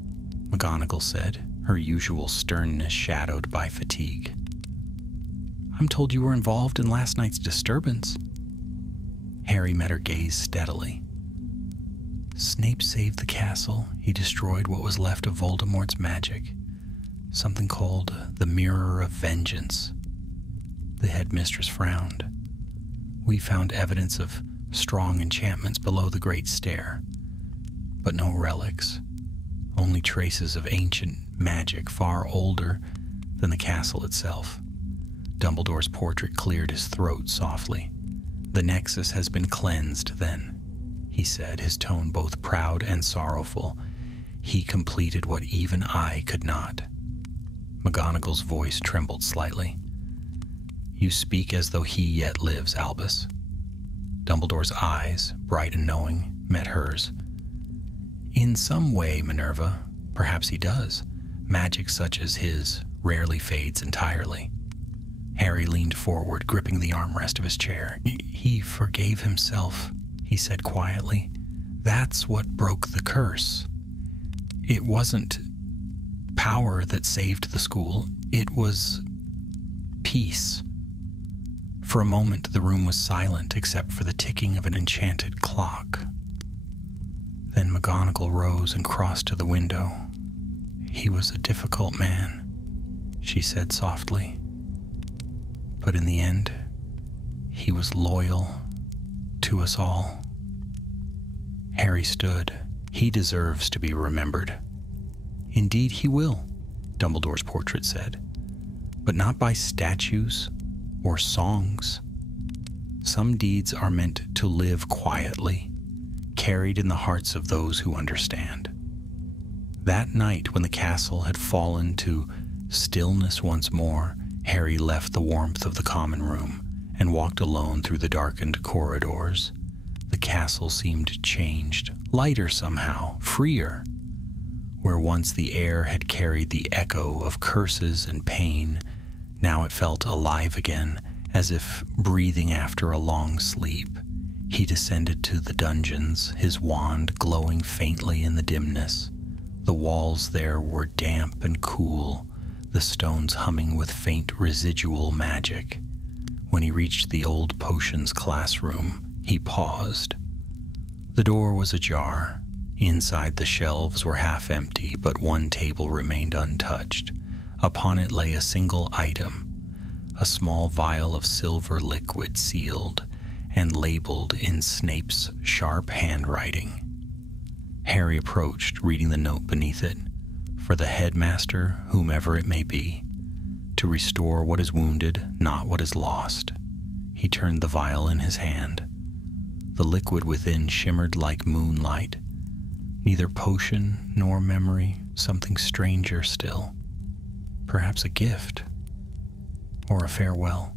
McGonagall said, her usual sternness shadowed by fatigue. "I'm told you were involved in last night's disturbance." Harry met her gaze steadily. "Snape saved the castle. He destroyed what was left of Voldemort's magic. Something called the Mirror of Vengeance." The headmistress frowned. "We found evidence of strong enchantments below the Great Stair, but no relics, only traces of ancient magic far older than the castle itself." Dumbledore's portrait cleared his throat softly. "The Nexus has been cleansed, then," he said, his tone both proud and sorrowful. "He completed what even I could not." McGonagall's voice trembled slightly. "You speak as though he yet lives, Albus." Dumbledore's eyes, bright and knowing, met hers. "In some way, Minerva, perhaps he does. Magic such as his rarely fades entirely." Harry leaned forward, gripping the armrest of his chair. "He forgave himself," he said quietly. "That's what broke the curse. It wasn't power that saved the school. It was peace." For a moment, the room was silent except for the ticking of an enchanted clock. Then McGonagall rose and crossed to the window. "He was a difficult man," she said softly. "But in the end, he was loyal to us all." Harry stood. "He deserves to be remembered." "Indeed he will," Dumbledore's portrait said, "but not by statues or songs. Some deeds are meant to live quietly, carried in the hearts of those who understand." That night, when the castle had fallen to stillness once more, Harry left the warmth of the common room and walked alone through the darkened corridors. The castle seemed changed, lighter somehow, freer. Where once the air had carried the echo of curses and pain, now it felt alive again, as if breathing after a long sleep. He descended to the dungeons, his wand glowing faintly in the dimness. The walls there were damp and cool, the stones humming with faint residual magic. When he reached the old potions classroom, he paused. The door was ajar. Inside, the shelves were half empty, but one table remained untouched. Upon it lay a single item, a small vial of silver liquid sealed and labeled in Snape's sharp handwriting. Harry approached, reading the note beneath it. "For the headmaster, whomever it may be, to restore what is wounded, not what is lost." He turned the vial in his hand. The liquid within shimmered like moonlight. Neither potion nor memory, something stranger still. Perhaps a gift, or a farewell.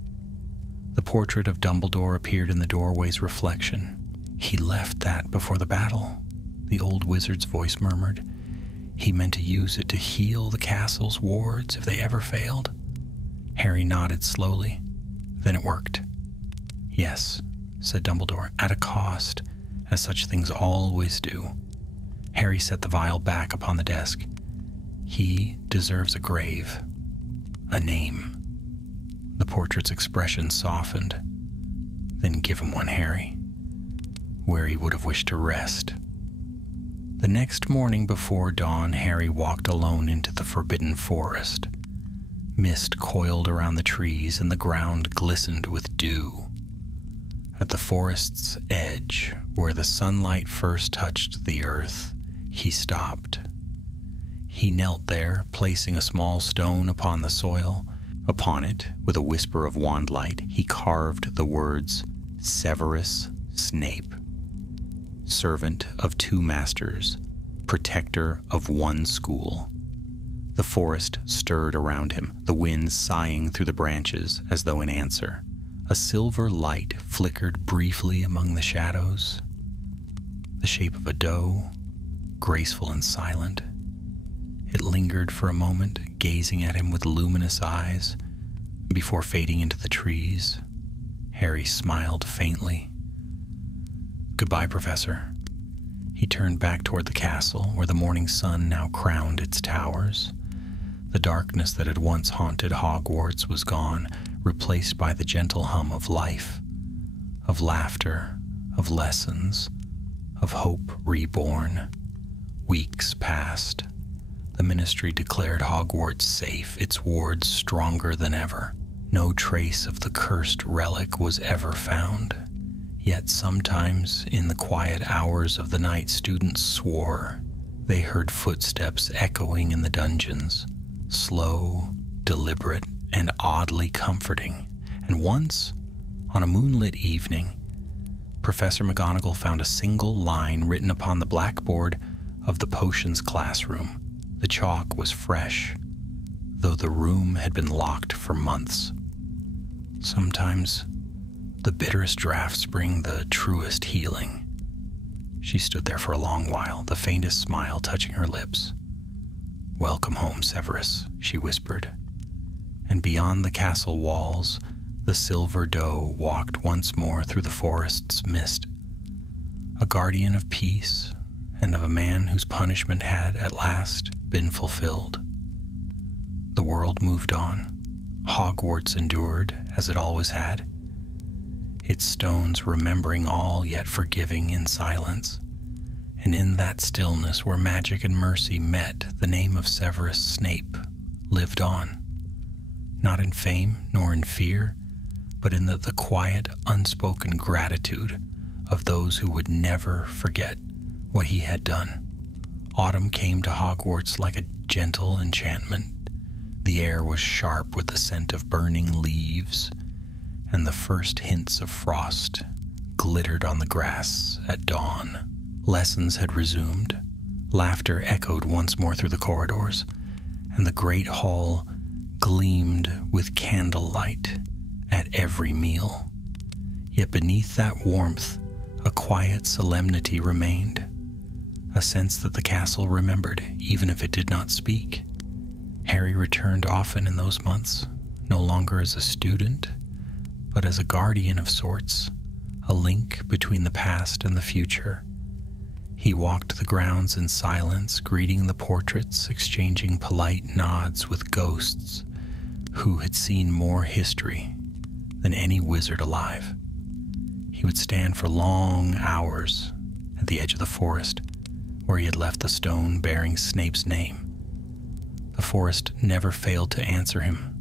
The portrait of Dumbledore appeared in the doorway's reflection. "He left that before the battle," the old wizard's voice murmured. "He meant to use it to heal the castle's wards if they ever failed." Harry nodded slowly. "Then it worked." "Yes," said Dumbledore, "at a cost. as such things always do. Harry set the vial back upon the desk. He deserves a grave, a name. The portrait's expression softened. Then give him one, Harry, where he would have wished to rest. The next morning before dawn, Harry walked alone into the forbidden forest. Mist coiled around the trees and the ground glistened with dew. At the forest's edge, where the sunlight first touched the earth, he stopped. He knelt there, placing a small stone upon the soil. Upon it, with a whisper of wand light, he carved the words, Severus Snape, servant of 2 masters, protector of 1 school. The forest stirred around him, the wind sighing through the branches as though in answer. A silver light flickered briefly among the shadows, the shape of a doe, graceful and silent. It lingered for a moment, gazing at him with luminous eyes, before fading into the trees. Harry smiled faintly. "Goodbye, Professor." He turned back toward the castle, where the morning sun now crowned its towers. The darkness that had once haunted Hogwarts was gone, replaced by the gentle hum of life, of laughter, of lessons, of hope reborn. Weeks passed. The Ministry declared Hogwarts safe, its wards stronger than ever. No trace of the cursed relic was ever found. Yet sometimes, in the quiet hours of the night, students swore they heard footsteps echoing in the dungeons, slow, deliberate, and oddly comforting. And once, on a moonlit evening, Professor McGonagall found a single line written upon the blackboard of the potions classroom. The chalk was fresh, though the room had been locked for months. Sometimes, the bitterest draughts bring the truest healing. She stood there for a long while, the faintest smile touching her lips. "Welcome home, Severus," she whispered. And beyond the castle walls, the silver doe walked once more through the forest's mist, a guardian of peace and of a man whose punishment had at last been fulfilled. The world moved on. Hogwarts endured, as it always had, its stones remembering all yet forgiving in silence. And in that stillness where magic and mercy met, the name of Severus Snape lived on, not in fame nor in fear, but in the quiet, unspoken gratitude of those who would never forget what he had done. Autumn came to Hogwarts like a gentle enchantment. The air was sharp with the scent of burning leaves, and the first hints of frost glittered on the grass at dawn. Lessons had resumed. Laughter echoed once more through the corridors, and the great hall gleamed with candlelight at every meal. Yet beneath that warmth, a quiet solemnity remained, a sense that the castle remembered, even if it did not speak. Harry returned often in those months, no longer as a student, but as a guardian of sorts, a link between the past and the future. He walked the grounds in silence, greeting the portraits, exchanging polite nods with ghosts who had seen more history than any wizard alive. He would stand for long hours at the edge of the forest, where he had left the stone bearing Snape's name. The forest never failed to answer him,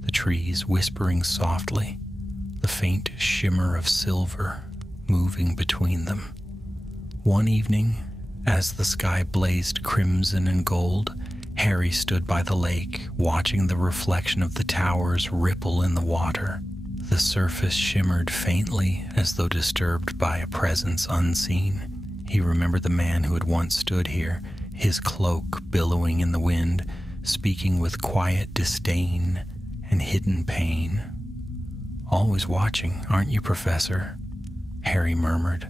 the trees whispering softly, the faint shimmer of silver moving between them. One evening, as the sky blazed crimson and gold, Harry stood by the lake, watching the reflection of the towers ripple in the water. The surface shimmered faintly, as though disturbed by a presence unseen. He remembered the man who had once stood here, his cloak billowing in the wind, speaking with quiet disdain and hidden pain. "Always watching, aren't you, Professor?" Harry murmured.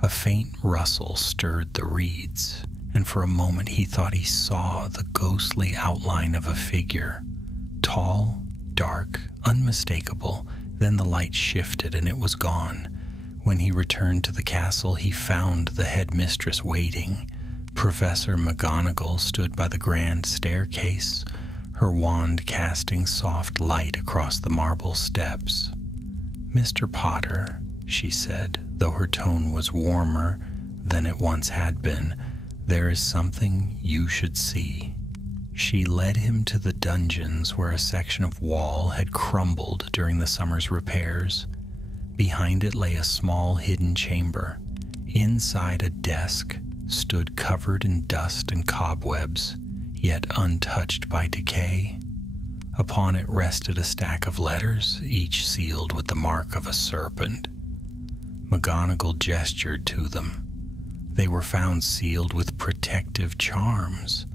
A faint rustle stirred the reeds, and for a moment he thought he saw the ghostly outline of a figure, tall, dark, unmistakable. Then the light shifted and it was gone, When he returned to the castle, he found the headmistress waiting. Professor McGonagall stood by the grand staircase, her wand casting soft light across the marble steps. "Mr. Potter," she said, though her tone was warmer than it once had been, "there is something you should see." She led him to the dungeons where a section of wall had crumbled during the summer's repairs. Behind it lay a small hidden chamber. Inside, a desk stood covered in dust and cobwebs, yet untouched by decay. Upon it rested a stack of letters, each sealed with the mark of a serpent. McGonagall gestured to them. They were found sealed with protective charms.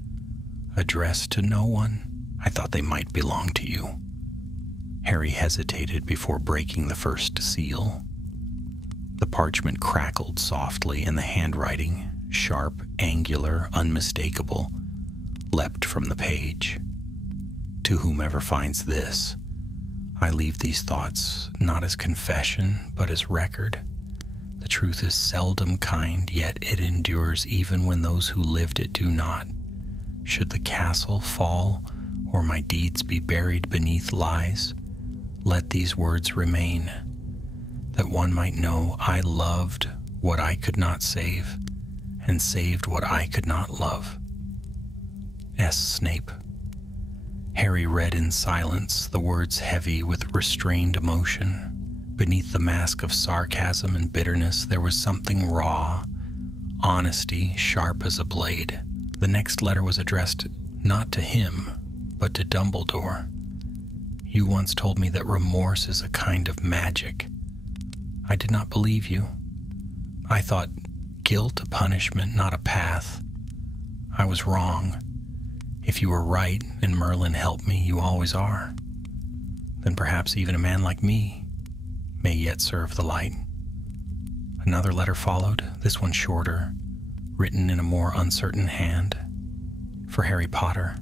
"Addressed to no one? I thought they might belong to you." Harry hesitated before breaking the first seal. The parchment crackled softly, and the handwriting, sharp, angular, unmistakable, leapt from the page. "To whomever finds this, I leave these thoughts not as confession, but as record. The truth is seldom kind, yet it endures even when those who lived it do not. Should the castle fall, or my deeds be buried beneath lies, let these words remain, that one might know I loved what I could not save, and saved what I could not love. S. Snape." Harry read in silence, the words heavy with restrained emotion. Beneath the mask of sarcasm and bitterness, there was something raw, honesty sharp as a blade. The next letter was addressed not to him, but to Dumbledore. "You once told me that remorse is a kind of magic. I did not believe you. I thought guilt a punishment, not a path. I was wrong. If you were right and Merlin helped me, you always are, then perhaps even a man like me may yet serve the light." Another letter followed, this one shorter, written in a more uncertain hand. "For Harry Potter."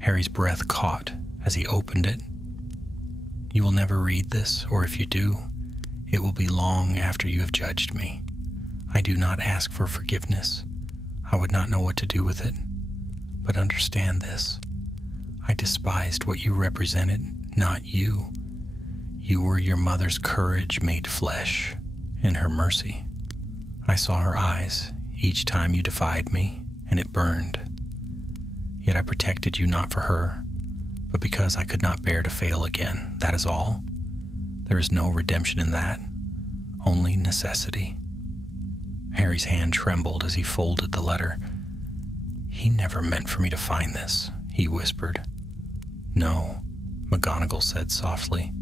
Harry's breath caught as he opened it. "You will never read this, or if you do, it will be long after you have judged me. I do not ask for forgiveness. I would not know what to do with it. But understand this. I despised what you represented, not you. You were your mother's courage made flesh, and her mercy. I saw her eyes each time you defied me, and it burned. Yet I protected you not for her, but because I could not bear to fail again. That is all. There is no redemption in that, only necessity." Harry's hand trembled as he folded the letter. "He never meant for me to find this," he whispered. "No," McGonagall said softly,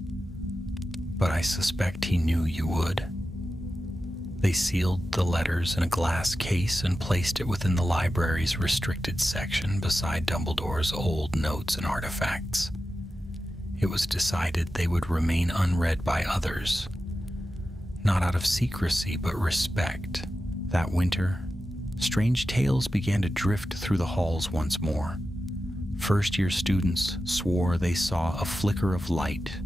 "but I suspect he knew you would." They sealed the letters in a glass case and placed it within the library's restricted section beside Dumbledore's old notes and artifacts. It was decided they would remain unread by others, not out of secrecy but respect. That winter, strange tales began to drift through the halls once more. First-year students swore they saw a flicker of light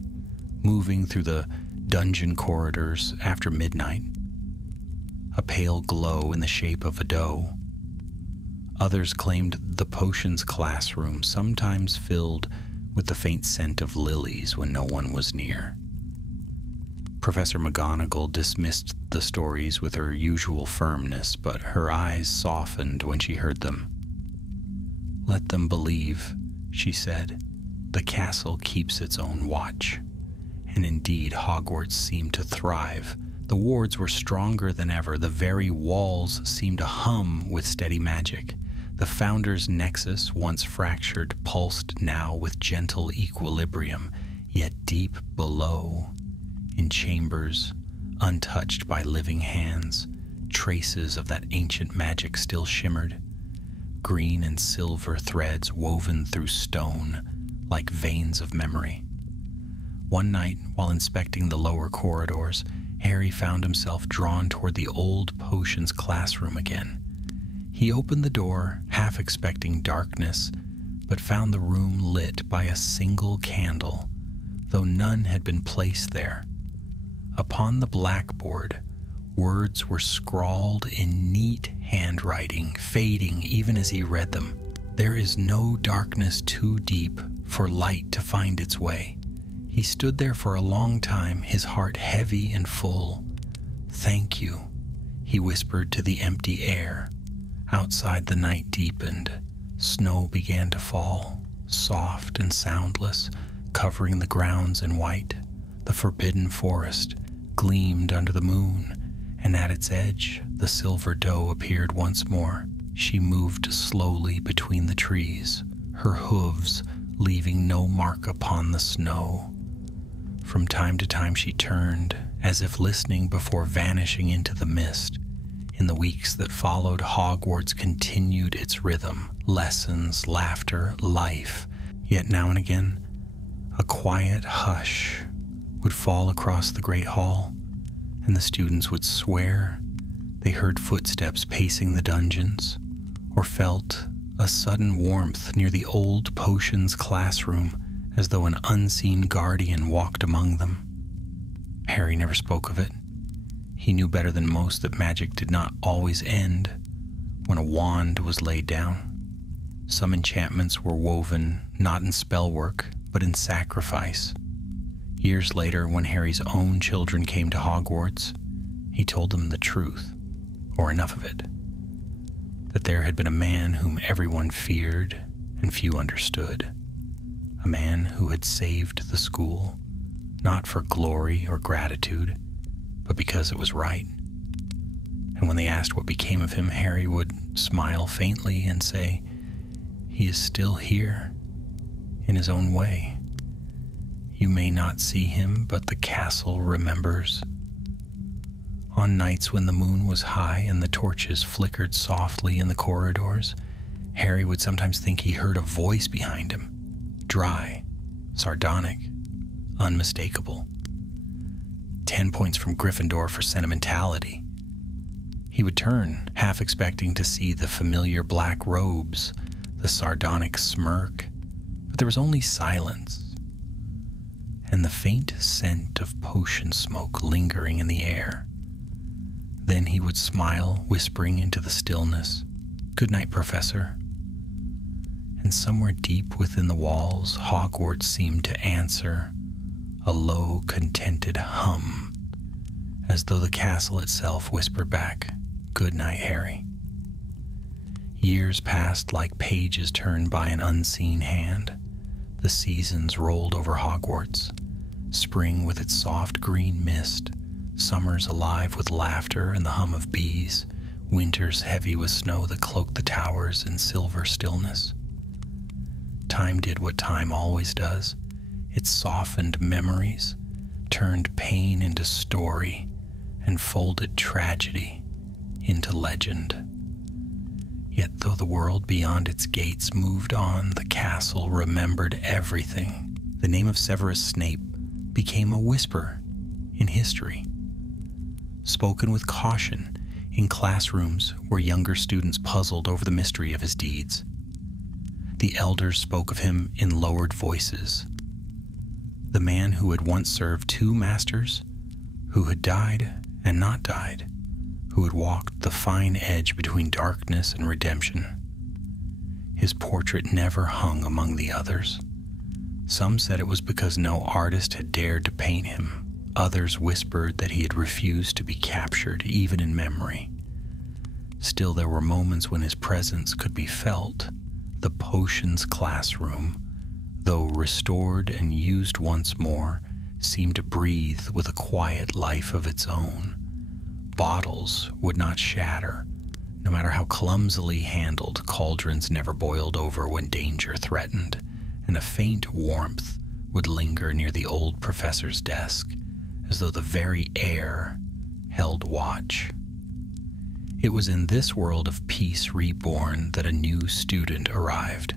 moving through the dungeon corridors after midnight, a pale glow in the shape of a doe. Others claimed the potions classroom sometimes filled with the faint scent of lilies when no one was near. Professor McGonagall dismissed the stories with her usual firmness, but her eyes softened when she heard them. "Let them believe," she said. "The castle keeps its own watch." And indeed, Hogwarts seemed to thrive. The wards were stronger than ever. The very walls seemed to hum with steady magic. The Founder's nexus, once fractured, pulsed now with gentle equilibrium, yet deep below, in chambers untouched by living hands, traces of that ancient magic still shimmered, green and silver threads woven through stone like veins of memory. One night, while inspecting the lower corridors, Harry found himself drawn toward the old potions classroom again. He opened the door, half expecting darkness, but found the room lit by a single candle, though none had been placed there. Upon the blackboard, words were scrawled in neat handwriting, fading even as he read them. There is no darkness too deep for light to find its way. He stood there for a long time, his heart heavy and full. "Thank you," he whispered to the empty air. Outside, the night deepened. Snow began to fall, soft and soundless, covering the grounds in white. The forbidden forest gleamed under the moon, and at its edge, the silver doe appeared once more. She moved slowly between the trees, her hooves leaving no mark upon the snow. From time to time she turned, as if listening before vanishing into the mist. In the weeks that followed, Hogwarts continued its rhythm, lessons, laughter, life. Yet now and again, a quiet hush would fall across the great hall, and the students would swear they heard footsteps pacing the dungeons, or felt a sudden warmth near the old potions classroom, as though an unseen guardian walked among them. Harry never spoke of it. He knew better than most that magic did not always end when a wand was laid down. Some enchantments were woven not in spellwork, but in sacrifice. Years later, when Harry's own children came to Hogwarts, he told them the truth, or enough of it, that there had been a man whom everyone feared and few understood, a man who had saved the school, not for glory or gratitude, but because it was right. And when they asked what became of him, Harry would smile faintly and say, "He is still here, in his own way. You may not see him, but the castle remembers." On nights when the moon was high and the torches flickered softly in the corridors, Harry would sometimes think he heard a voice behind him, dry, sardonic, unmistakable. 10 points from Gryffindor for sentimentality. He would turn, half expecting to see the familiar black robes, the sardonic smirk, but there was only silence, and the faint scent of potion smoke lingering in the air. Then he would smile, whispering into the stillness, "Good night, Professor." And somewhere deep within the walls, Hogwarts seemed to answer, a low, contented hum, as though the castle itself whispered back, "Good night, Harry." Years passed like pages turned by an unseen hand. The seasons rolled over Hogwarts, spring with its soft green mist, summers alive with laughter and the hum of bees, winters heavy with snow that cloaked the towers in silver stillness. Time did what time always does. It softened memories, turned pain into story, and folded tragedy into legend. Yet though the world beyond its gates moved on, the castle remembered everything. The name of Severus Snape became a whisper in history, spoken with caution in classrooms where younger students puzzled over the mystery of his deeds. The elders spoke of him in lowered voices. The man who had once served 2 masters, who had died and not died, who had walked the fine edge between darkness and redemption. His portrait never hung among the others. Some said it was because no artist had dared to paint him. Others whispered that he had refused to be captured, even in memory. Still, there were moments when his presence could be felt. The potions classroom, though restored and used once more, seemed to breathe with a quiet life of its own. Bottles would not shatter. No matter how clumsily handled, cauldrons never boiled over when danger threatened, and a faint warmth would linger near the old professor's desk, as though the very air held watch. It was in this world of peace reborn that a new student arrived,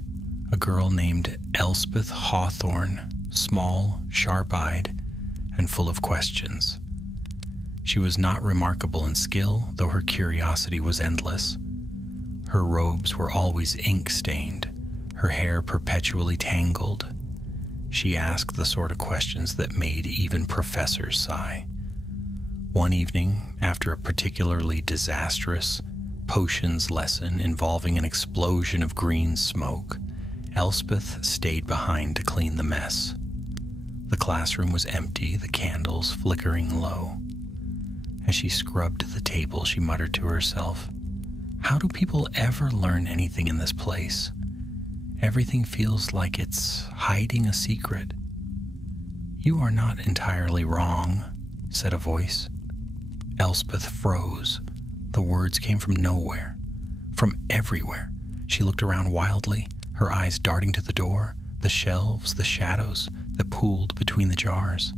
a girl named Elspeth Hawthorne, small, sharp-eyed, and full of questions. She was not remarkable in skill, though her curiosity was endless. Her robes were always ink-stained, her hair perpetually tangled. She asked the sort of questions that made even professors sigh. One evening, after a particularly disastrous potions lesson involving an explosion of green smoke, Elspeth stayed behind to clean the mess. The classroom was empty, the candles flickering low. As she scrubbed the table, she muttered to herself, "How do people ever learn anything in this place? Everything feels like it's hiding a secret." "You are not entirely wrong," said a voice. Elspeth froze. The words came from nowhere, from everywhere. She looked around wildly, her eyes darting to the door, the shelves, the shadows that pooled between the jars.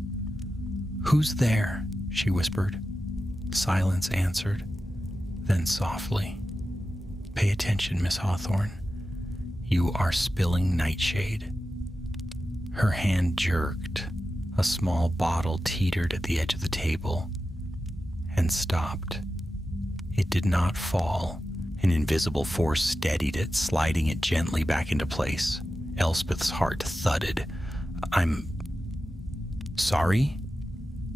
"Who's there?" she whispered. Silence answered, then softly, "Pay attention, Miss Hawthorne. You are spilling nightshade." Her hand jerked. A small bottle teetered at the edge of the table and stopped. It did not fall. An invisible force steadied it, sliding it gently back into place. Elspeth's heart thudded. "I'm sorry?"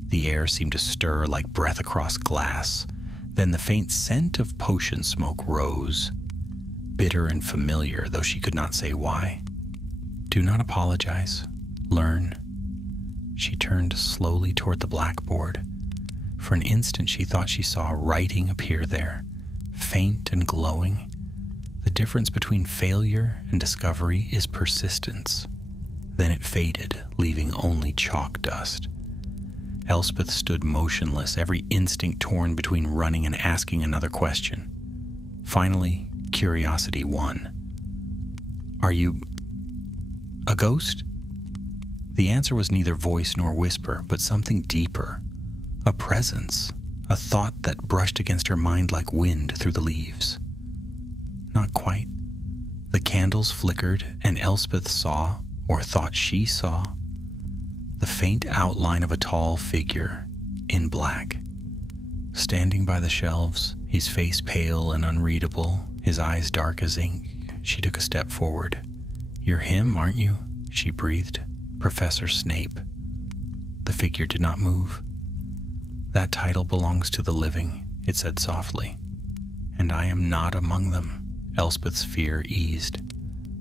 The air seemed to stir like breath across glass. Then the faint scent of potion smoke rose, bitter and familiar, though she could not say why. "Do not apologize. Learn." She turned slowly toward the blackboard. For an instant she thought she saw writing appear there, faint and glowing. The difference between failure and discovery is persistence. Then it faded, leaving only chalk dust. Elspeth stood motionless, every instinct torn between running and asking another question. Finally, curiosity won. "Are you a ghost?" The answer was neither voice nor whisper, but something deeper. A presence, a thought that brushed against her mind like wind through the leaves. Not quite. The candles flickered, and Elspeth saw, or thought she saw, the faint outline of a tall figure in black. Standing by the shelves, his face pale and unreadable, his eyes dark as ink, she took a step forward. "You're him, aren't you?" she breathed. "Professor Snape." The figure did not move. "That title belongs to the living," it said softly. "And I am not among them." Elspeth's fear eased.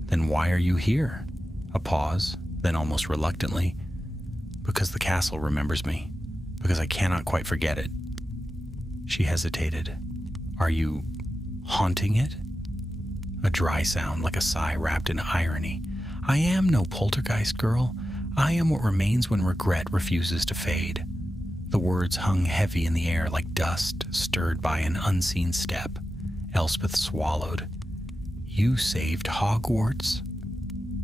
"Then why are you here?" A pause, then almost reluctantly, "Because the castle remembers me. Because I cannot quite forget it." She hesitated. "Are you haunting it?" A dry sound, like a sigh wrapped in irony. "I am no poltergeist, girl. I am what remains when regret refuses to fade." The words hung heavy in the air like dust stirred by an unseen step. Elspeth swallowed. "You saved Hogwarts?"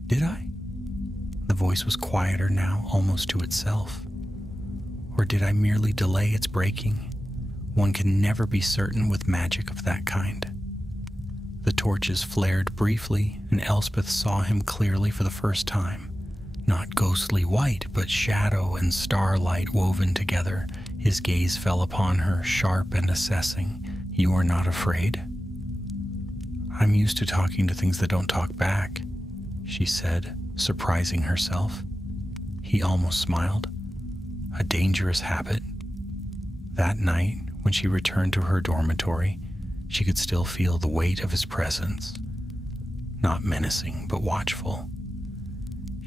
"Did I?" The voice was quieter now, almost to itself. "Or did I merely delay its breaking? One can never be certain with magic of that kind." The torches flared briefly, and Elspeth saw him clearly for the first time. Not ghostly white, but shadow and starlight woven together. His gaze fell upon her, sharp and assessing. "You are not afraid?" "I'm used to talking to things that don't talk back," she said, surprising herself. He almost smiled. A dangerous habit. That night, when she returned to her dormitory, she could still feel the weight of his presence. Not menacing, but watchful.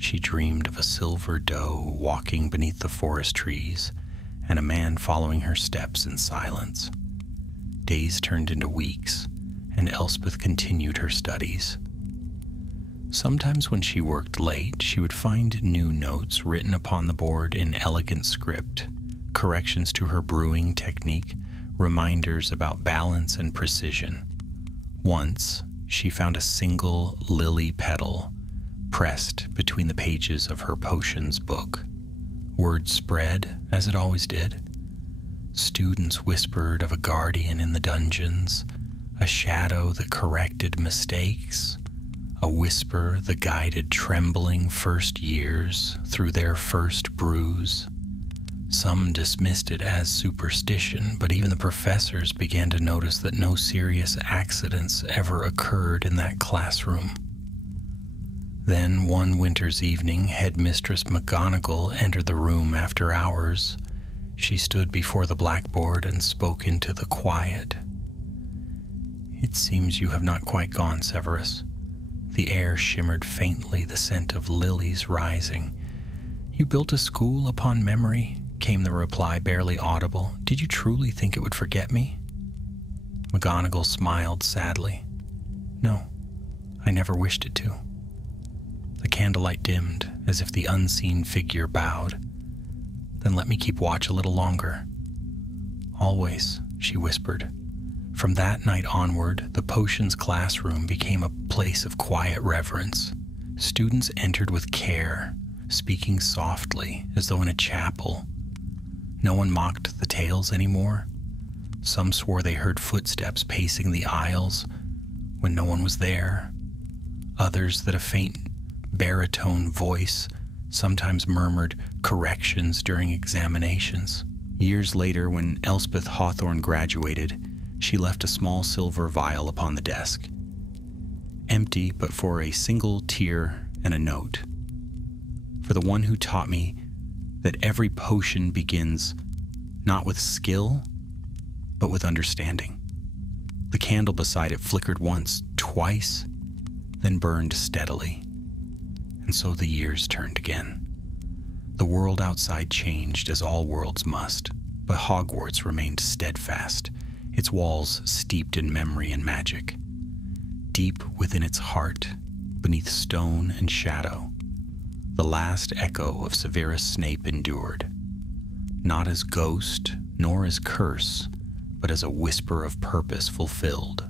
She dreamed of a silver doe walking beneath the forest trees, and a man following her steps in silence. Days turned into weeks, and Elspeth continued her studies. Sometimes when she worked late, she would find new notes written upon the board in elegant script, corrections to her brewing technique, reminders about balance and precision. Once, she found a single lily petal pressed between the pages of her potions book. Word spread, as it always did. Students whispered of a guardian in the dungeons, a shadow that corrected mistakes, a whisper that guided trembling first years through their first brews. Some dismissed it as superstition, but even the professors began to notice that no serious accidents ever occurred in that classroom. Then one winter's evening, Headmistress McGonagall entered the room after hours. She stood before the blackboard and spoke into the quiet. "It seems you have not quite gone, Severus." The air shimmered faintly, the scent of lilies rising. "You built a school upon memory," came the reply, barely audible. "Did you truly think it would forget me?" McGonagall smiled sadly. "No, I never wished it to." The candlelight dimmed, as if the unseen figure bowed. "Then let me keep watch a little longer." "Always," she whispered. From that night onward, the potions classroom became a place of quiet reverence. Students entered with care, speaking softly, as though in a chapel. No one mocked the tales anymore. Some swore they heard footsteps pacing the aisles when no one was there. Others that a faint baritone voice sometimes murmured corrections during examinations. Years later, when Elspeth Hawthorne graduated, she left a small silver vial upon the desk, empty but for a single tear and a note. "For the one who taught me that every potion begins not with skill, but with understanding." The candle beside it flickered once, twice, then burned steadily. And so the years turned again. The world outside changed, as all worlds must, but Hogwarts remained steadfast, its walls steeped in memory and magic. Deep within its heart, beneath stone and shadow, the last echo of Severus Snape endured, not as ghost nor as curse, but as a whisper of purpose fulfilled.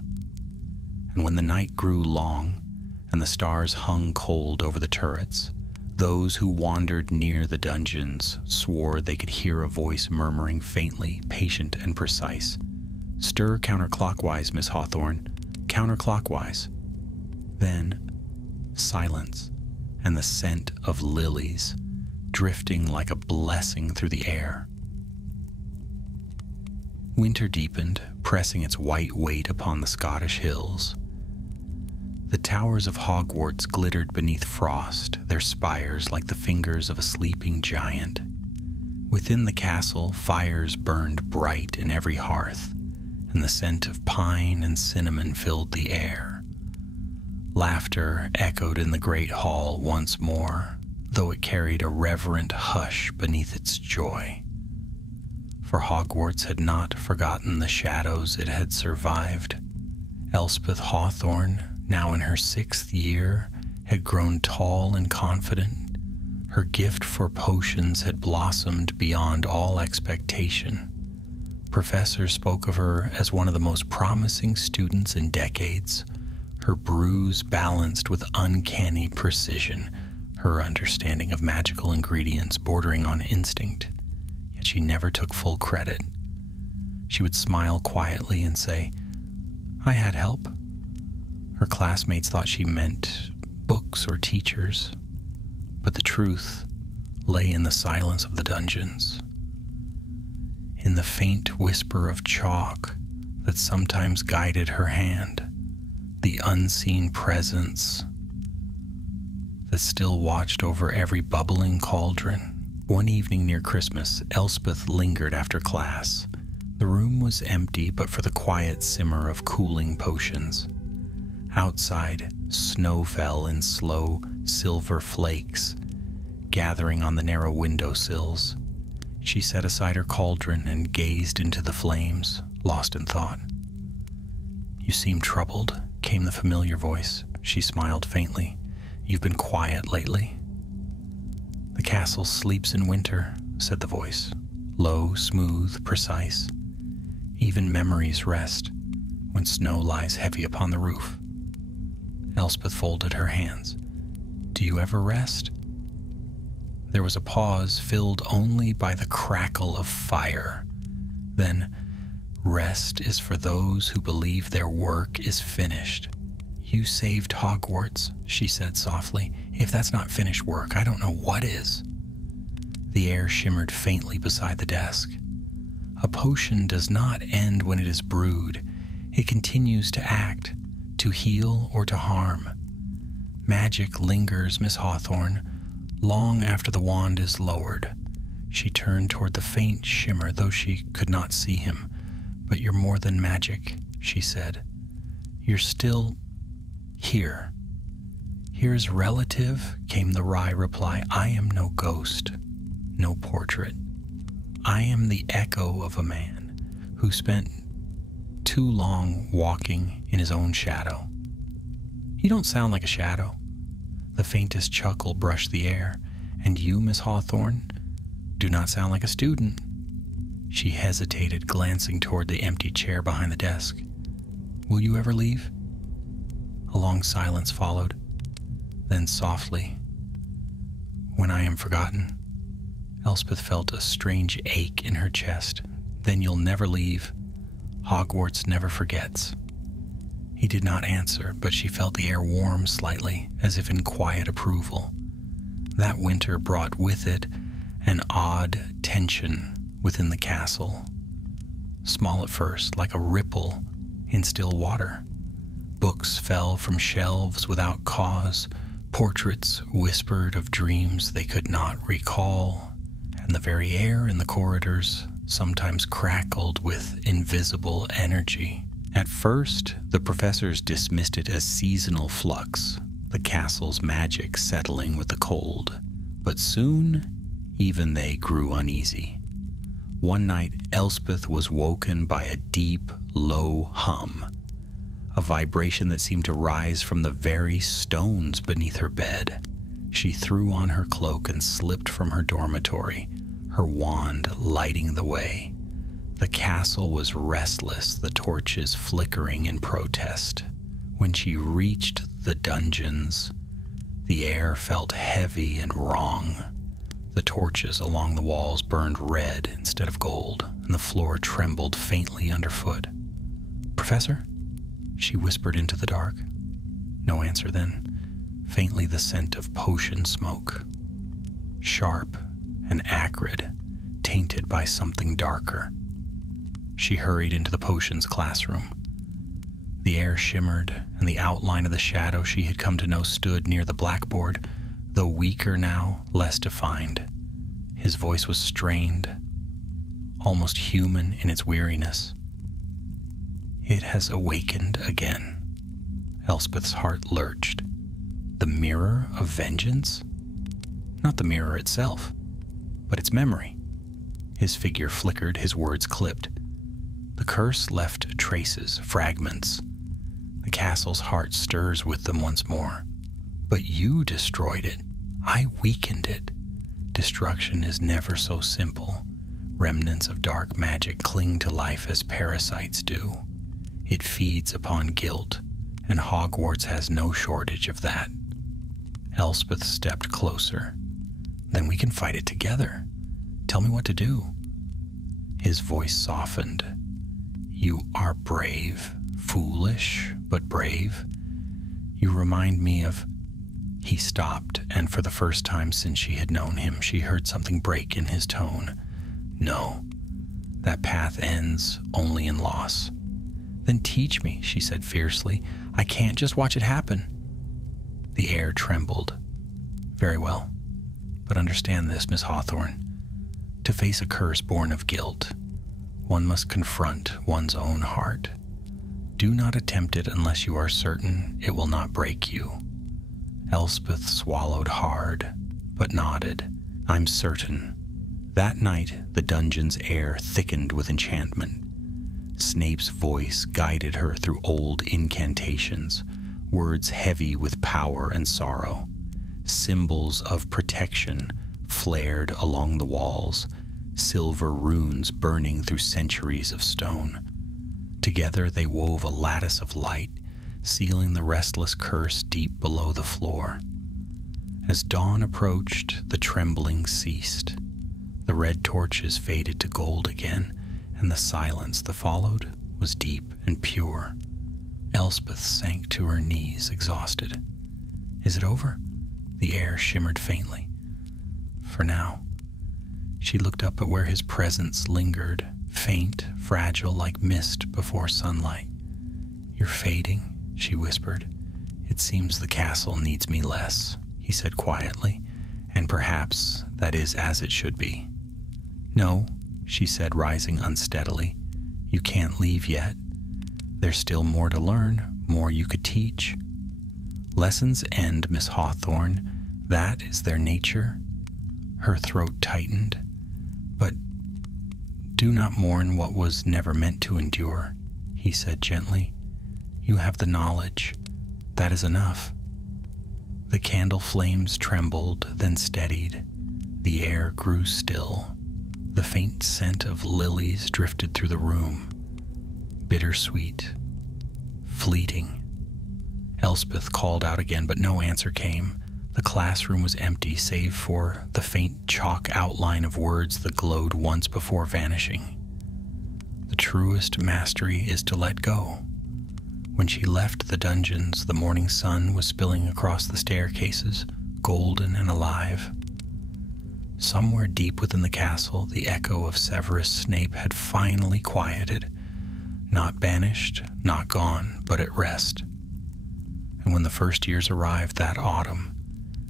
And when the night grew long and the stars hung cold over the turrets, those who wandered near the dungeons swore they could hear a voice murmuring faintly, patient and precise, "Stir counterclockwise, Miss Hawthorne, counterclockwise." Then silence and the scent of lilies drifting like a blessing through the air. Winter deepened, pressing its white weight upon the Scottish hills. The towers of Hogwarts glittered beneath frost, their spires like the fingers of a sleeping giant. Within the castle, fires burned bright in every hearth, and the scent of pine and cinnamon filled the air. Laughter echoed in the great hall once more, though it carried a reverent hush beneath its joy. For Hogwarts had not forgotten the shadows it had survived. Elspeth Hawthorne, now in her 6th year, had grown tall and confident. Her gift for potions had blossomed beyond all expectation. Professors spoke of her as one of the most promising students in decades, her brews balanced with uncanny precision, her understanding of magical ingredients bordering on instinct. Yet she never took full credit. She would smile quietly and say, "I had help." Her classmates thought she meant books or teachers, but the truth lay in the silence of the dungeons, in the faint whisper of chalk that sometimes guided her hand, the unseen presence that still watched over every bubbling cauldron. One evening near Christmas, Elspeth lingered after class. The room was empty but for the quiet simmer of cooling potions. Outside, snow fell in slow silver flakes, gathering on the narrow windowsills. She set aside her cauldron and gazed into the flames, lost in thought. "You seem troubled," came the familiar voice. She smiled faintly. "You've been quiet lately." "The castle sleeps in winter," said the voice, low, smooth, precise. "Even memories rest when snow lies heavy upon the roof." Elspeth folded her hands. "Do you ever rest?" There was a pause filled only by the crackle of fire. Then, "Rest is for those who believe their work is finished." "You saved Hogwarts," she said softly. "If that's not finished work, I don't know what is." The air shimmered faintly beside the desk. A potion does not end when it is brewed. It continues to act, to heal or to harm. Magic lingers, Miss Hawthorne, long after the wand is lowered, She turned toward the faint shimmer, though she could not see him. "But you're more than magic," she said. "You're still here." "Here's relative," came the wry reply. "I am no ghost, no portrait. I am the echo of a man who spent too long walking in his own shadow." "You don't sound like a shadow." The faintest chuckle brushed the air. "And you, Miss Hawthorne, do not sound like a student." She hesitated, glancing toward the empty chair behind the desk. "Will you ever leave?" A long silence followed. Then softly, "When I am forgotten." Elspeth felt a strange ache in her chest. "Then you'll never leave. Hogwarts never forgets." He did not answer, but she felt the air warm slightly, as if in quiet approval. That winter brought with it an odd tension within the castle. Small at first, like a ripple in still water. Books fell from shelves without cause. Portraits whispered of dreams they could not recall. And the very air in the corridors sometimes crackled with invisible energy. At first, the professors dismissed it as seasonal flux, the castle's magic settling with the cold. But soon, even they grew uneasy. One night, Elspeth was woken by a deep, low hum, a vibration that seemed to rise from the very stones beneath her bed. She threw on her cloak and slipped from her dormitory, her wand lighting the way. The castle was restless, the torches flickering in protest. When she reached the dungeons, the air felt heavy and wrong. The torches along the walls burned red instead of gold, and the floor trembled faintly underfoot. "Professor?" she whispered into the dark. No answer then. Faintly the scent of potion smoke. Sharp and acrid, tainted by something darker. She hurried into the potions classroom. The air shimmered, and the outline of the shadow she had come to know stood near the blackboard, though weaker now, less defined. His voice was strained, almost human in its weariness. "It has awakened again." Elspeth's heart lurched. The mirror of vengeance? Not the mirror itself, but its memory. His figure flickered, his words clipped. The curse left traces, fragments. The castle's heart stirs with them once more. "But you destroyed it. I weakened it." Destruction is never so simple. Remnants of dark magic cling to life as parasites do. It feeds upon guilt, and Hogwarts has no shortage of that. Elspeth stepped closer. "Then we can fight it together. Tell me what to do." His voice softened. "You are brave, foolish, but brave. You remind me of..." He stopped, and for the first time since she had known him, she heard something break in his tone. "No, that path ends only in loss." "Then teach me," she said fiercely. "I can't just watch it happen." The air trembled. "Very well, but understand this, Miss Hawthorne. To face a curse born of guilt, one must confront one's own heart. Do not attempt it unless you are certain it will not break you." Elspeth swallowed hard, but nodded. "I'm certain." That night, the dungeon's air thickened with enchantment. Snape's voice guided her through old incantations, words heavy with power and sorrow. Symbols of protection flared along the walls, silver runes burning through centuries of stone. Together they wove a lattice of light, sealing the restless curse deep below the floor. As dawn approached, the trembling ceased. The red torches faded to gold again, and the silence that followed was deep and pure. Elspeth sank to her knees, exhausted. "Is it over?" The air shimmered faintly. "For now." She looked up at where his presence lingered, faint, fragile like mist before sunlight. "You're fading," she whispered. "It seems the castle needs me less," he said quietly, "and perhaps that is as it should be." "No," she said, rising unsteadily. "You can't leave yet. There's still more to learn, more you could teach. Lessons end, Miss Hawthorne. That is their nature." Her throat tightened. "But do not mourn what was never meant to endure," he said gently. "You have the knowledge. That is enough." The candle flames trembled, then steadied. The air grew still. The faint scent of lilies drifted through the room. Bittersweet. Fleeting. Elspeth called out again, but no answer came. The classroom was empty, save for the faint chalk outline of words that glowed once before vanishing. The truest mastery is to let go. When she left the dungeons, the morning sun was spilling across the staircases, golden and alive. Somewhere deep within the castle, the echo of Severus Snape had finally quieted, not banished, not gone, but at rest. And when the first years arrived that autumn,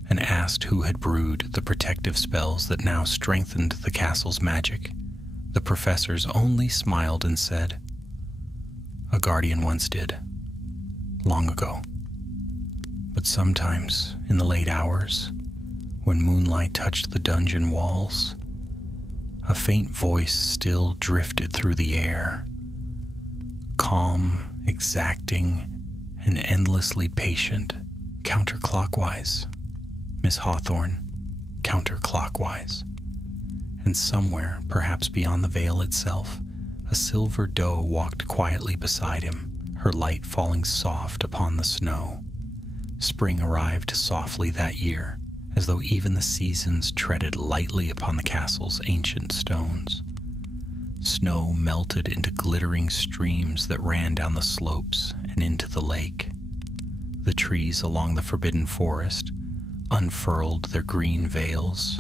and asked who had brewed the protective spells that now strengthened the castle's magic, the professors only smiled and said, "A guardian once did, long ago." But sometimes, in the late hours, when moonlight touched the dungeon walls, a faint voice still drifted through the air, calm, exacting, and endlessly patient, counterclockwise. Miss Hawthorne, counterclockwise. And somewhere, perhaps beyond the veil itself, a silver doe walked quietly beside him, her light falling soft upon the snow. Spring arrived softly that year, as though even the seasons treaded lightly upon the castle's ancient stones. Snow melted into glittering streams that ran down the slopes and into the lake. The trees along the forbidden forest unfurled their green veils,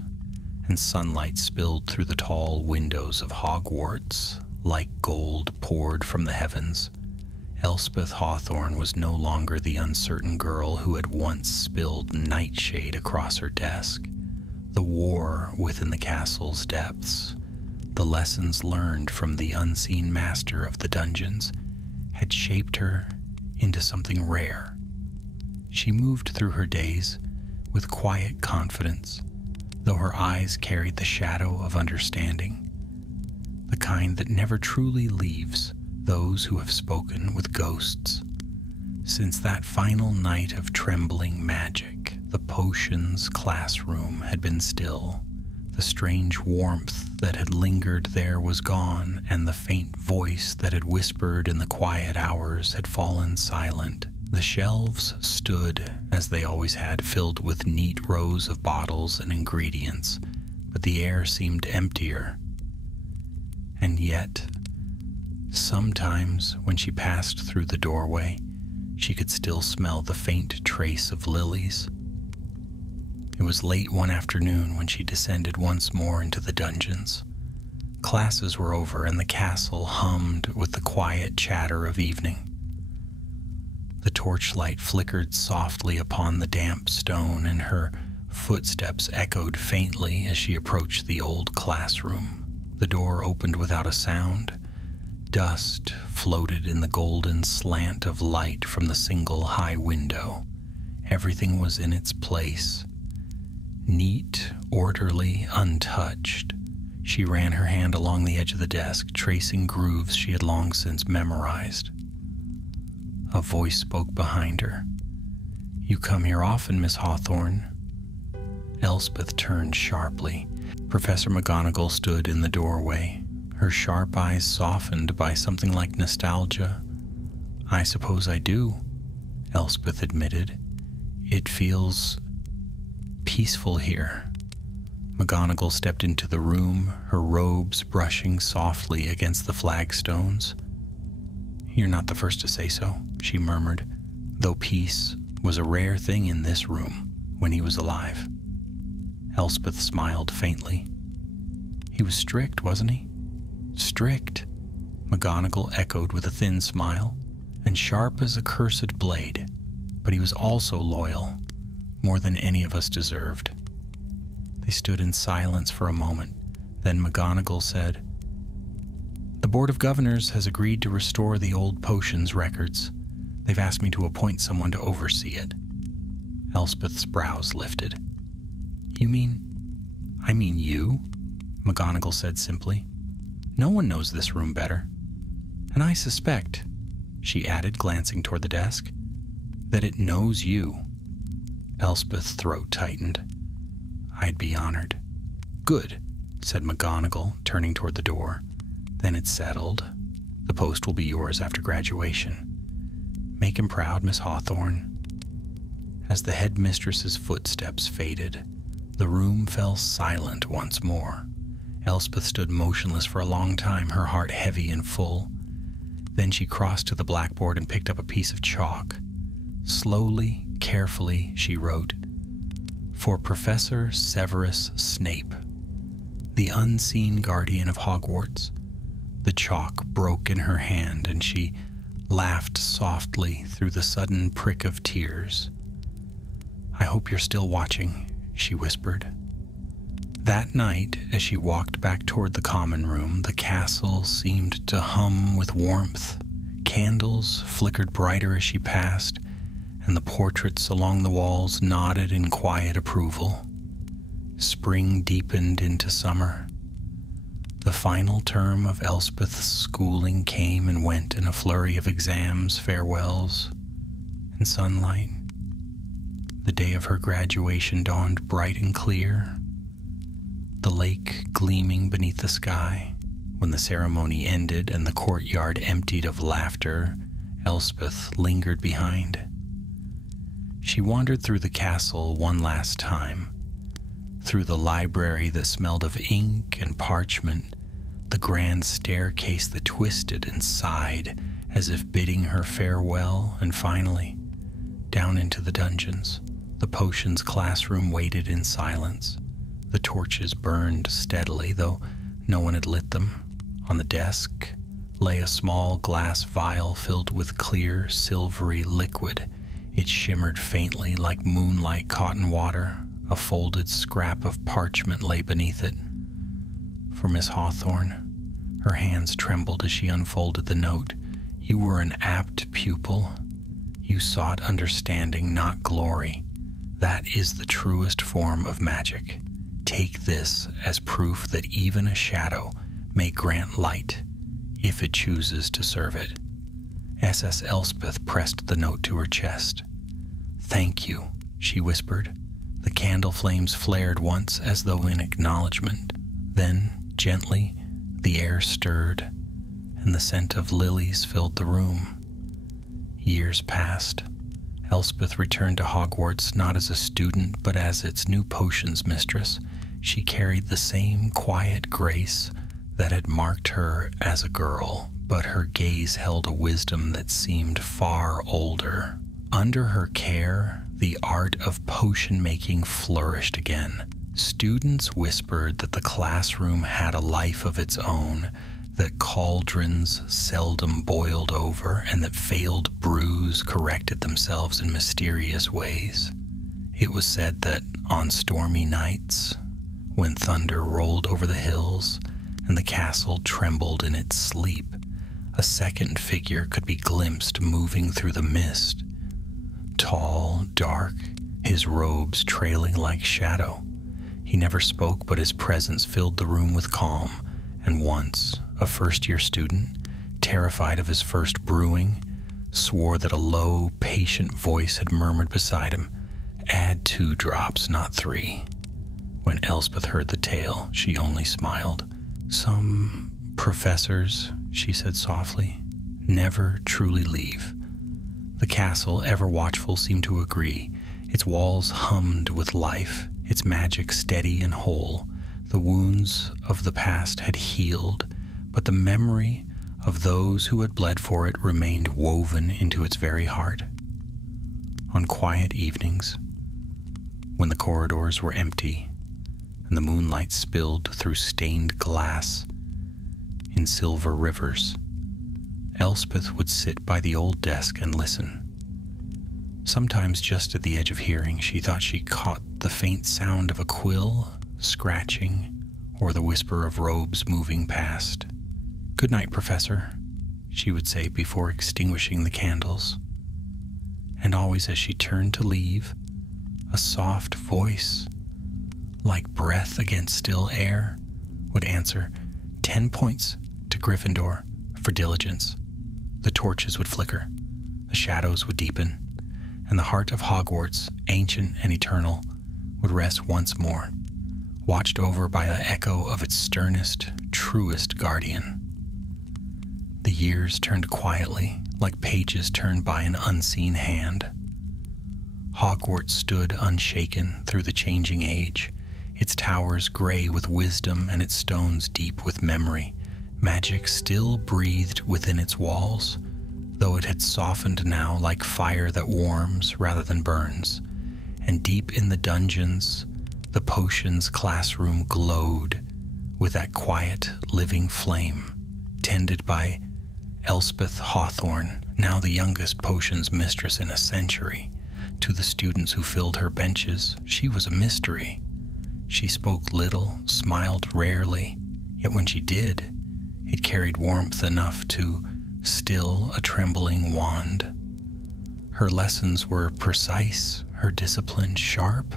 and sunlight spilled through the tall windows of Hogwarts like gold poured from the heavens. Elspeth Hawthorne was no longer the uncertain girl who had once spilled nightshade across her desk. The war within the castle's depths, the lessons learned from the unseen master of the dungeons, had shaped her into something rare. She moved through her days with quiet confidence, though her eyes carried the shadow of understanding, the kind that never truly leaves those who have spoken with ghosts. Since that final night of trembling magic, the potions classroom had been still. The strange warmth that had lingered there was gone, and the faint voice that had whispered in the quiet hours had fallen silent. The shelves stood, as they always had, filled with neat rows of bottles and ingredients, but the air seemed emptier. And yet, sometimes when she passed through the doorway, she could still smell the faint trace of lilies. It was late one afternoon when she descended once more into the dungeons. Classes were over, and the castle hummed with the quiet chatter of evening. The torchlight flickered softly upon the damp stone, and her footsteps echoed faintly as she approached the old classroom. The door opened without a sound. Dust floated in the golden slant of light from the single high window. Everything was in its place. Neat, orderly, untouched. She ran her hand along the edge of the desk, tracing grooves she had long since memorized. A voice spoke behind her. "You come here often, Miss Hawthorne." Elspeth turned sharply. Professor McGonagall stood in the doorway, her sharp eyes softened by something like nostalgia. "I suppose I do," Elspeth admitted. "It feels peaceful here." McGonagall stepped into the room, her robes brushing softly against the flagstones. "You're not the first to say so," she murmured, though peace was a rare thing in this room when he was alive. Elspeth smiled faintly. "He was strict, wasn't he?" "Strict," McGonagall echoed with a thin smile, "and sharp as a cursed blade. But he was also loyal, more than any of us deserved." They stood in silence for a moment, Then McGonagall said, "The Board of Governors has agreed to restore the old potions records. They've asked me to appoint someone to oversee it." Elspeth's brows lifted. I mean you?" McGonagall said simply. "No one knows this room better. And I suspect," she added, glancing toward the desk, "that it knows you." Elspeth's throat tightened. "I'd be honored." "Good," said McGonagall, turning toward the door. "Then it's settled. The post will be yours after graduation. Make him proud, Miss Hawthorne." As the headmistress's footsteps faded, the room fell silent once more. Elspeth stood motionless for a long time, her heart heavy and full. Then she crossed to the blackboard and picked up a piece of chalk. Slowly, carefully, she wrote, "For Professor Severus Snape, the unseen guardian of Hogwarts." The chalk broke in her hand, and she laughed softly through the sudden prick of tears. "I hope you're still watching," she whispered. That night, as she walked back toward the common room, the castle seemed to hum with warmth. Candles flickered brighter as she passed, and the portraits along the walls nodded in quiet approval. Spring deepened into summer. The final term of Elspeth's schooling came and went in a flurry of exams, farewells, and sunlight. The day of her graduation dawned bright and clear, the lake gleaming beneath the sky. When the ceremony ended and the courtyard emptied of laughter, Elspeth lingered behind. She wandered through the castle one last time, through the library that smelled of ink and parchment, the grand staircase that twisted and sighed as if bidding her farewell, and finally, down into the dungeons. The potions classroom waited in silence. The torches burned steadily, though no one had lit them. On the desk lay a small glass vial filled with clear, silvery liquid. It shimmered faintly like moonlight caught in water. A folded scrap of parchment lay beneath it. For Miss Hawthorne, her hands trembled as she unfolded the note. "You were an apt pupil. You sought understanding, not glory. That is the truest form of magic. Take this as proof that even a shadow may grant light if it chooses to serve it." S.S. Elspeth pressed the note to her chest. "Thank you," she whispered. The candle flames flared once as though in acknowledgement. Then, gently, the air stirred, and the scent of lilies filled the room. Years passed. Elspeth returned to Hogwarts not as a student, but as its new potions mistress. She carried the same quiet grace that had marked her as a girl, but her gaze held a wisdom that seemed far older. Under her care, the art of potion making flourished again. Students whispered that the classroom had a life of its own, that cauldrons seldom boiled over, and that failed brews corrected themselves in mysterious ways. It was said that on stormy nights, when thunder rolled over the hills and the castle trembled in its sleep, a second figure could be glimpsed moving through the mist. Tall, dark, his robes trailing like shadow. He never spoke, but his presence filled the room with calm, and once, a first-year student, terrified of his first brewing, swore that a low, patient voice had murmured beside him, "Add 2 drops, not 3. When Elspeth heard the tale, she only smiled. "Some professors," she said softly, "never truly leave." The castle, ever watchful, seemed to agree. Its walls hummed with life, its magic steady and whole. The wounds of the past had healed, but the memory of those who had bled for it remained woven into its very heart. On quiet evenings, when the corridors were empty and the moonlight spilled through stained glass in silver rivers, Elspeth would sit by the old desk and listen. Sometimes just at the edge of hearing, she thought she caught the faint sound of a quill scratching or the whisper of robes moving past. "Good night, Professor," she would say before extinguishing the candles. And always as she turned to leave, a soft voice, like breath against still air, would answer, 10 points to Gryffindor for diligence. The torches would flicker, the shadows would deepen, and the heart of Hogwarts, ancient and eternal, would rest once more, watched over by the echo of its sternest, truest guardian. The years turned quietly, like pages turned by an unseen hand. Hogwarts stood unshaken through the changing age, its towers gray with wisdom and its stones deep with memory. Magic still breathed within its walls, though it had softened now like fire that warms rather than burns. And deep in the dungeons, the potions classroom glowed with that quiet, living flame, tended by Elspeth Hawthorne, now the youngest potions mistress in a century. To the students who filled her benches, she was a mystery. She spoke little, smiled rarely, yet when she did, it carried warmth enough to still a trembling wand. Her lessons were precise, her discipline sharp,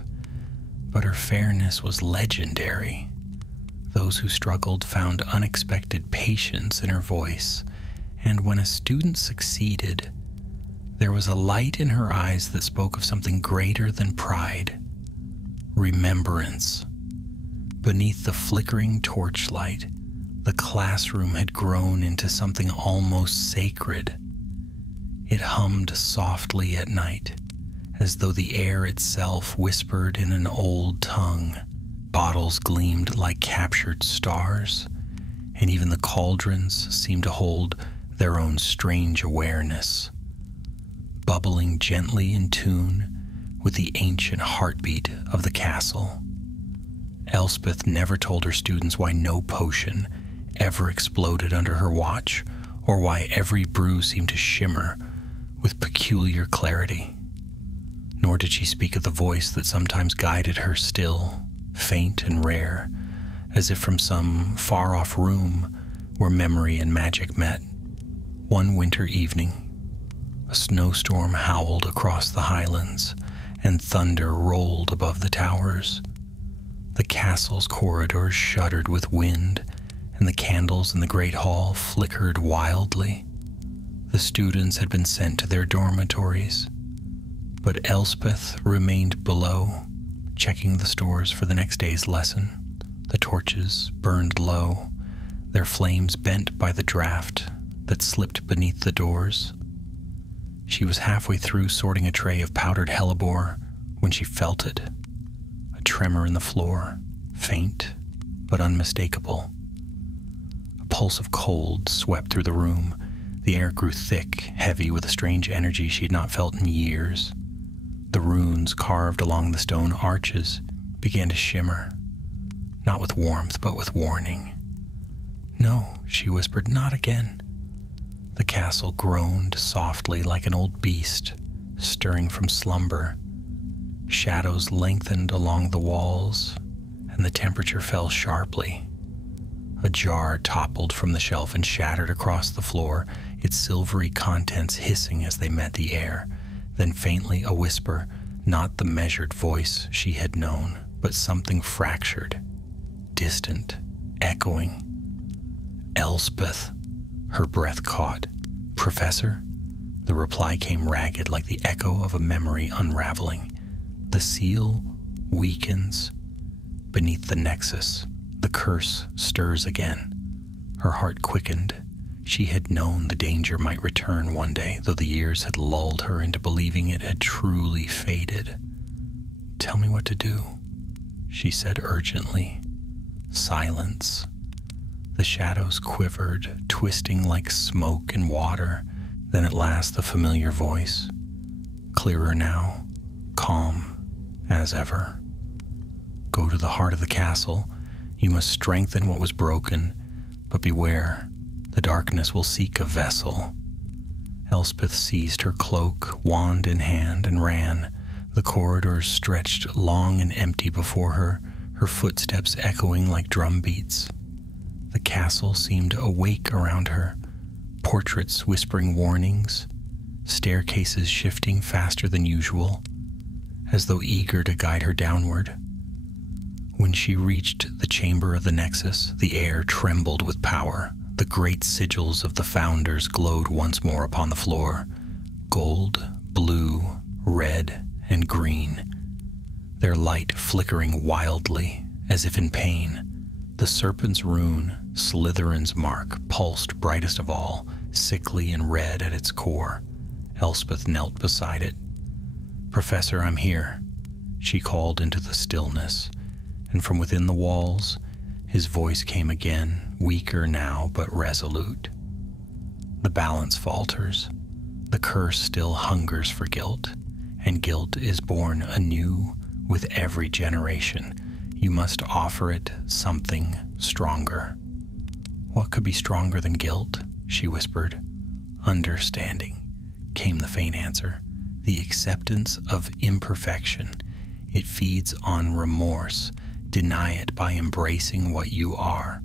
but her fairness was legendary. Those who struggled found unexpected patience in her voice, and when a student succeeded, there was a light in her eyes that spoke of something greater than pride. Remembrance. Beneath the flickering torchlight, the classroom had grown into something almost sacred. It hummed softly at night, as though the air itself whispered in an old tongue. Bottles gleamed like captured stars, and even the cauldrons seemed to hold their own strange awareness, bubbling gently in tune with the ancient heartbeat of the castle. Elspeth never told her students why no potion ever exploded under her watch, or why every brew seemed to shimmer with peculiar clarity. Nor did she speak of the voice that sometimes guided her still, faint and rare, as if from some far-off room where memory and magic met. One winter evening, a snowstorm howled across the highlands, and thunder rolled above the towers. The castle's corridors shuddered with wind, and the candles in the great hall flickered wildly. The students had been sent to their dormitories, but Elspeth remained below, checking the stores for the next day's lesson. The torches burned low, their flames bent by the draft that slipped beneath the doors. She was halfway through sorting a tray of powdered hellebore when she felt it, a tremor in the floor, faint but unmistakable. A pulse of cold swept through the room. The air grew thick, heavy with a strange energy she had not felt in years. The runes carved along the stone arches began to shimmer, not with warmth but with warning. "No," she whispered, "not again." The castle groaned softly like an old beast stirring from slumber. Shadows lengthened along the walls, and the temperature fell sharply. A jar toppled from the shelf and shattered across the floor, its silvery contents hissing as they met the air. Then faintly a whisper, not the measured voice she had known, but something fractured, distant, echoing. "Elspeth." Her breath caught. "Professor?" The reply came ragged like the echo of a memory unraveling. The seal weakens beneath the nexus. The curse stirs again. Her heart quickened. She had known the danger might return one day, though the years had lulled her into believing it had truly faded. "Tell me what to do," she said urgently. Silence. The shadows quivered, twisting like smoke in water. Then at last the familiar voice, clearer now, calm as ever. "Go to the heart of the castle. You must strengthen what was broken, but beware, the darkness will seek a vessel." Elspeth seized her cloak, wand in hand, and ran. The corridors stretched long and empty before her, her footsteps echoing like drum beats. The castle seemed awake around her, portraits whispering warnings, staircases shifting faster than usual, as though eager to guide her downward. When she reached the chamber of the Nexus, the air trembled with power. The great sigils of the founders glowed once more upon the floor, gold, blue, red, and green, their light flickering wildly, as if in pain. The serpent's rune, Slytherin's mark, pulsed brightest of all, sickly and red at its core. Elspeth knelt beside it. "Professor, I'm here," she called into the stillness, and from within the walls, his voice came again, weaker now but resolute. "The balance falters. The curse still hungers for guilt, and guilt is born anew with every generation. You must offer it something stronger." "What could be stronger than guilt?" she whispered. "Understanding," came the faint answer. "The acceptance of imperfection. It feeds on remorse. Deny it by embracing what you are."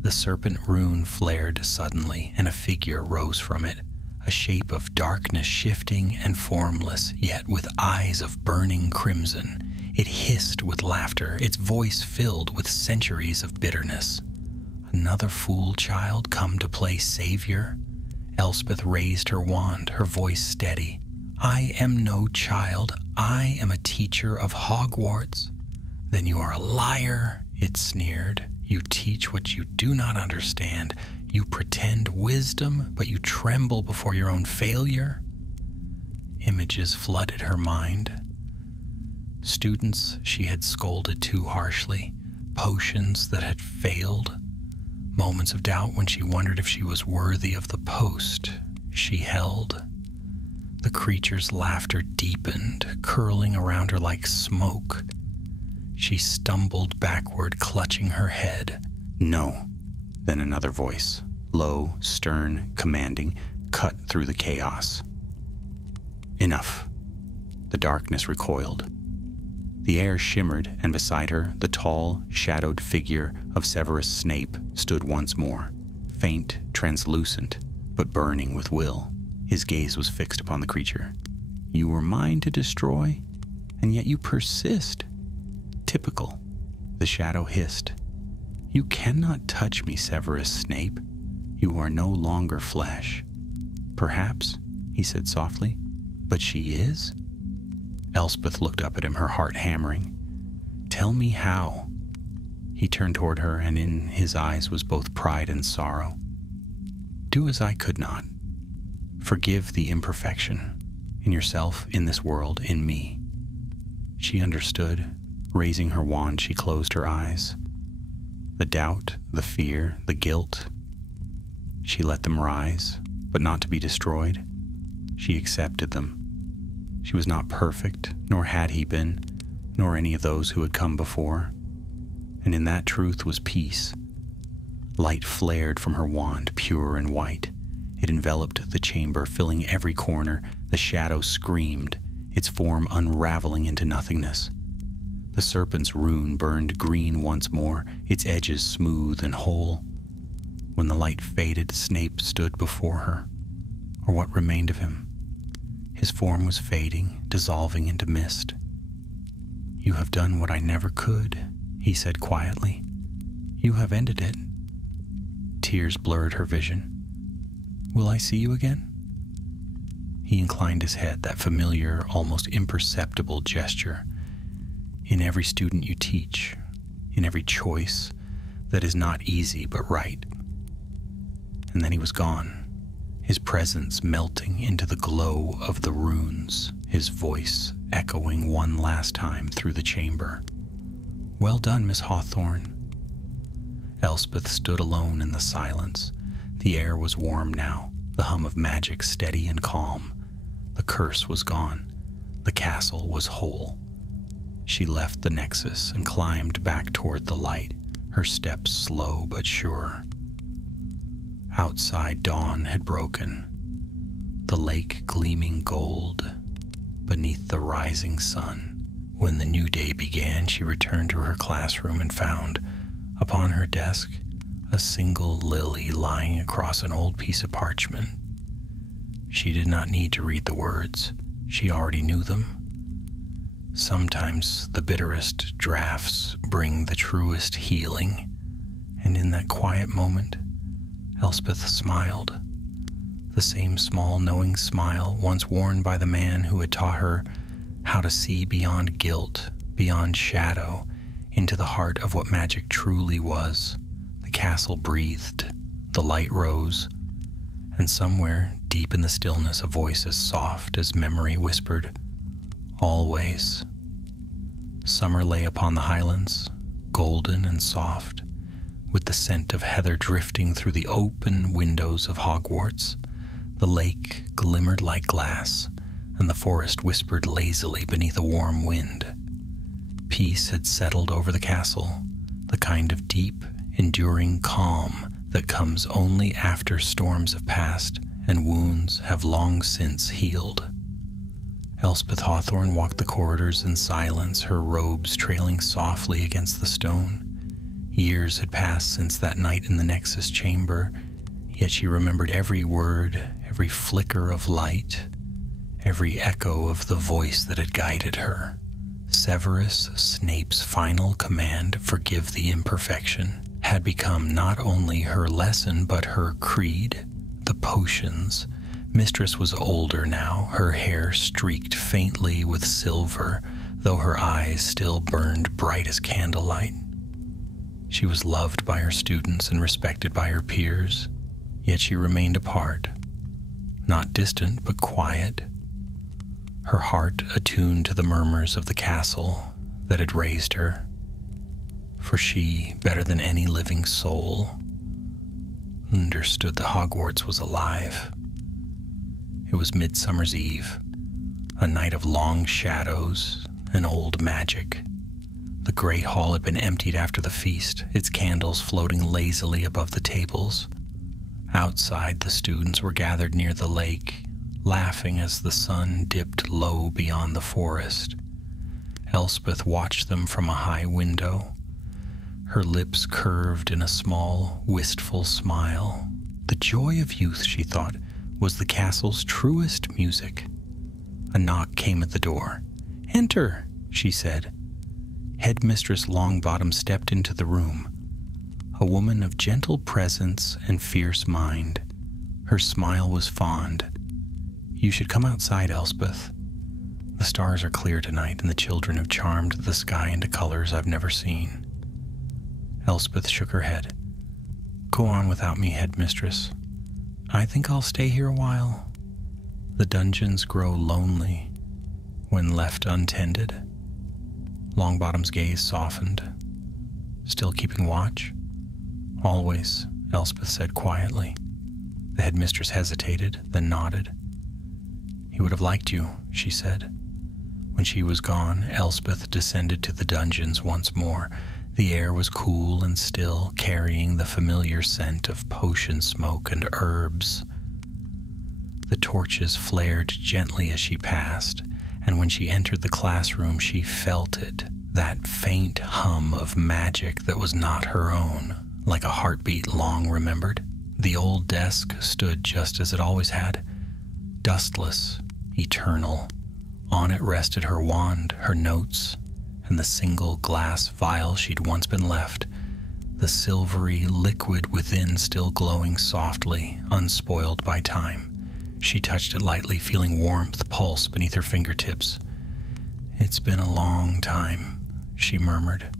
The serpent rune flared suddenly, and a figure rose from it, a shape of darkness shifting and formless, yet with eyes of burning crimson. It hissed with laughter, its voice filled with centuries of bitterness. "Another fool child come to play savior?" Elspeth raised her wand, her voice steady. "I am no child. I am a teacher of Hogwarts." "Then you are a liar," it sneered. "You teach what you do not understand. You pretend wisdom, but you tremble before your own failure." Images flooded her mind. Students she had scolded too harshly, potions that had failed, moments of doubt when she wondered if she was worthy of the post she held. The creature's laughter deepened, curling around her like smoke. She stumbled backward, clutching her head. "No." Then another voice, low, stern, commanding, cut through the chaos. "Enough." The darkness recoiled. The air shimmered, and beside her, the tall, shadowed figure of Severus Snape stood once more, faint, translucent, but burning with will. His gaze was fixed upon the creature. "You were mine to destroy, and yet you persist." "Typical," the shadow hissed. "You cannot touch me, Severus Snape. You are no longer flesh." "Perhaps," he said softly. "But she is?" Elspeth looked up at him, her heart hammering. "Tell me how." He turned toward her, and in his eyes was both pride and sorrow. "Do as I could not. Forgive the imperfection, in yourself, in this world, in me." She understood. Raising her wand, she closed her eyes. The doubt, the fear, the guilt, she let them rise, but not to be destroyed. She accepted them. She was not perfect, nor had he been, nor any of those who had come before. And in that truth was peace. Light flared from her wand, pure and white. It enveloped the chamber, filling every corner. The shadow screamed, its form unraveling into nothingness. The serpent's rune burned green once more, its edges smooth and whole. When the light faded, Snape stood before her, or what remained of him. His form was fading, dissolving into mist. "You have done what I never could," he said quietly. "You have ended it." Tears blurred her vision. "Will I see you again?" He inclined his head, that familiar, almost imperceptible gesture. "In every student you teach, in every choice that is not easy but right." And then he was gone, his presence melting into the glow of the runes, his voice echoing one last time through the chamber. "Well done, Miss Hawthorne." Elspeth stood alone in the silence. The air was warm now, the hum of magic steady and calm. The curse was gone. The castle was whole. She left the Nexus and climbed back toward the light, her steps slow but sure. Outside, dawn had broken, the lake gleaming gold beneath the rising sun, When the new day began, she returned to her classroom and found, upon her desk, a single lily lying across an old piece of parchment. She did not need to read the words. She already knew them. Sometimes the bitterest drafts bring the truest healing, and in that quiet moment, Elspeth smiled. The same small, knowing smile once worn by the man who had taught her how to see beyond guilt, beyond shadow, into the heart of what magic truly was. The castle breathed, the light rose, and somewhere deep in the stillness a voice as soft as memory whispered, "Always." Summer lay upon the highlands, golden and soft, with the scent of heather drifting through the open windows of Hogwarts. The lake glimmered like glass, and the forest whispered lazily beneath a warm wind. Peace had settled over the castle, the kind of deep, enduring calm that comes only after storms have passed and wounds have long since healed. Elspeth Hawthorne walked the corridors in silence, her robes trailing softly against the stone. Years had passed since that night in the Nexus chamber, yet she remembered every word, every flicker of light, every echo of the voice that had guided her. Severus Snape's final command, "Forgive the imperfection," had become not only her lesson but her creed. The potions. Mistress was older now, her hair streaked faintly with silver, though her eyes still burned bright as candlelight. She was loved by her students and respected by her peers, yet she remained apart, not distant but quiet, her heart attuned to the murmurs of the castle that had raised her. For she, better than any living soul, understood that Hogwarts was alive. It was Midsummer's Eve, a night of long shadows and old magic. The great hall had been emptied after the feast, its candles floating lazily above the tables. Outside, the students were gathered near the lake, laughing as the sun dipped low beyond the forest. Elspeth watched them from a high window, her lips curved in a small, wistful smile. The joy of youth, she thought, was the castle's truest music. A knock came at the door. "Enter," she said. Headmistress Longbottom stepped into the room, a woman of gentle presence and fierce mind. Her smile was fond. "You should come outside, Elspeth. The stars are clear tonight, and the children have charmed the sky into colors I've never seen." Elspeth shook her head. "Go on without me, Headmistress. I think I'll stay here a while. The dungeons grow lonely when left untended." Longbottom's gaze softened. "Still keeping watch?" "Always," Elspeth said quietly. The headmistress hesitated, then nodded. "He would have liked you," she said. When she was gone, Elspeth descended to the dungeons once more. The air was cool and still, carrying the familiar scent of potion smoke and herbs. The torches flared gently as she passed, and when she entered the classroom, she felt it, that faint hum of magic that was not her own, like a heartbeat long remembered. The old desk stood just as it always had, dustless, eternal. On it rested her wand, her notes, and the single glass vial she'd once been left, the silvery liquid within still glowing softly, unspoiled by time. She touched it lightly, feeling warmth pulse beneath her fingertips. "It's been a long time," she murmured.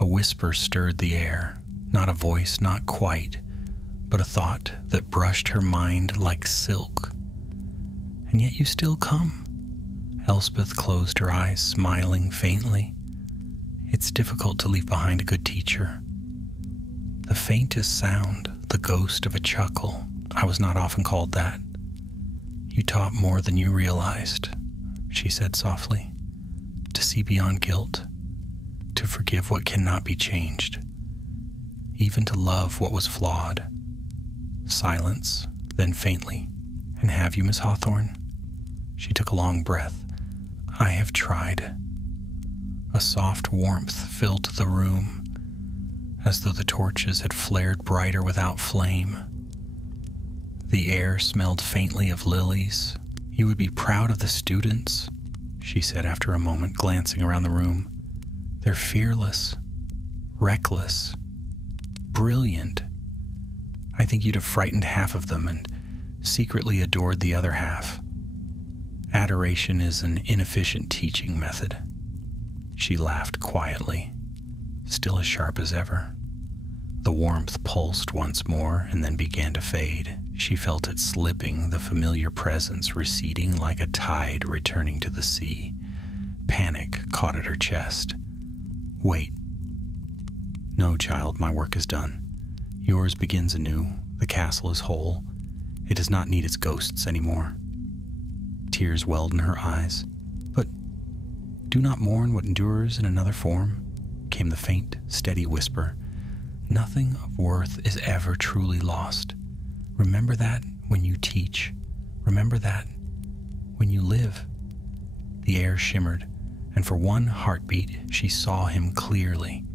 A whisper stirred the air, not a voice, not quite, but a thought that brushed her mind like silk. "And yet you still come." Elspeth closed her eyes, smiling faintly. "It's difficult to leave behind a good teacher." The faintest sound, the ghost of a chuckle. I was not often called that. "You taught more than you realized," she said softly. "To see beyond guilt, to forgive what cannot be changed, even to love what was flawed." Silence, then faintly, "And have you, Miss Hawthorne?" She took a long breath. "I have tried." A soft warmth filled the room, as though the torches had flared brighter without flame. The air smelled faintly of lilies. "You would be proud of the students," she said after a moment, glancing around the room. "They're fearless, reckless, brilliant. I think you'd have frightened half of them and secretly adored the other half. Adoration is an inefficient teaching method." She laughed quietly, still as sharp as ever. The warmth pulsed once more and then began to fade. She felt it slipping, the familiar presence receding like a tide returning to the sea. Panic caught at her chest. "Wait. No, child, my work is done. Yours begins anew. The castle is whole. It does not need its ghosts anymore." Tears welled in her eyes. "But do not mourn what endures in another form," came the faint, steady whisper. "Nothing of worth is ever truly lost. Remember that when you teach. Remember that when you live." The air shimmered, and for one heartbeat she saw him clearly.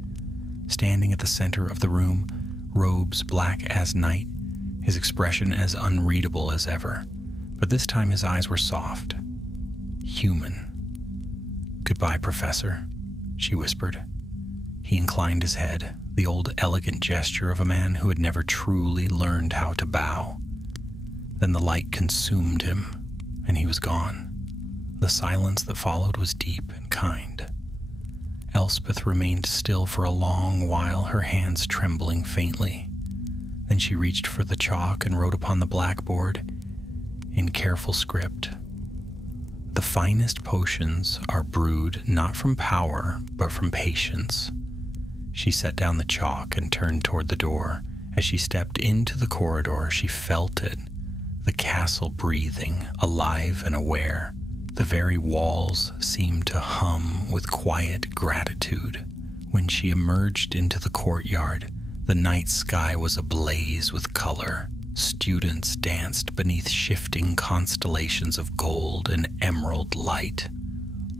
Standing at the center of the room, robes black as night, his expression as unreadable as ever. But this time his eyes were soft, human. "Goodbye, Professor," she whispered. He inclined his head, the old elegant gesture of a man who had never truly learned how to bow. Then the light consumed him, and he was gone. The silence that followed was deep and kind. Elspeth remained still for a long while, her hands trembling faintly. Then she reached for the chalk and wrote upon the blackboard, in careful script, "The finest potions are brewed not from power, but from patience." She set down the chalk and turned toward the door. As she stepped into the corridor, she felt it, the castle breathing, alive and aware. The very walls seemed to hum with quiet gratitude. When she emerged into the courtyard, the night sky was ablaze with color. Students danced beneath shifting constellations of gold and emerald light.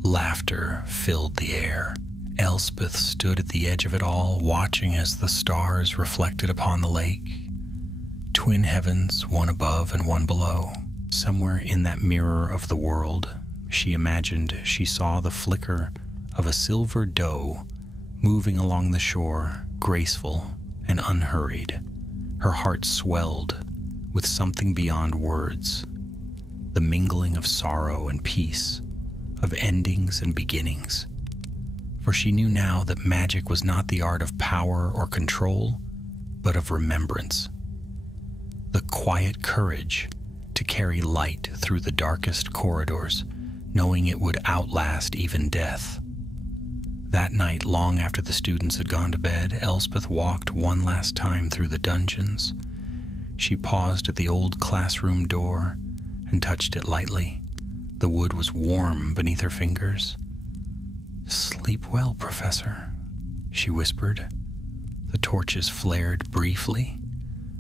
Laughter filled the air. Elspeth stood at the edge of it all, watching as the stars reflected upon the lake. Twin heavens, one above and one below. Somewhere in that mirror of the world, she imagined she saw the flicker of a silver doe moving along the shore, graceful and unhurried. Her heart swelled with something beyond words, the mingling of sorrow and peace, of endings and beginnings. For she knew now that magic was not the art of power or control, but of remembrance. The quiet courage to carry light through the darkest corridors, knowing it would outlast even death. That night, long after the students had gone to bed, Elspeth walked one last time through the dungeons. She paused at the old classroom door and touched it lightly. The wood was warm beneath her fingers. "Sleep well, Professor," she whispered. The torches flared briefly,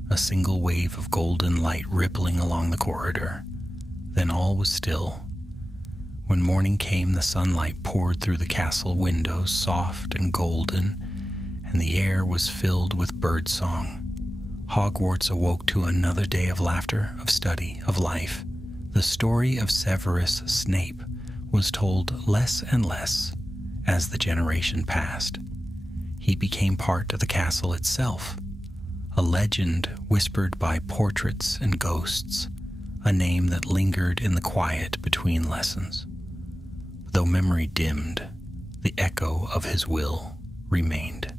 a single wave of golden light rippling along the corridor. Then all was still. When morning came, the sunlight poured through the castle windows, soft and golden, and the air was filled with birdsong. Hogwarts awoke to another day of laughter, of study, of life. The story of Severus Snape was told less and less as the generation passed. He became part of the castle itself, a legend whispered by portraits and ghosts, a name that lingered in the quiet between lessons. Though memory dimmed, the echo of his will remained.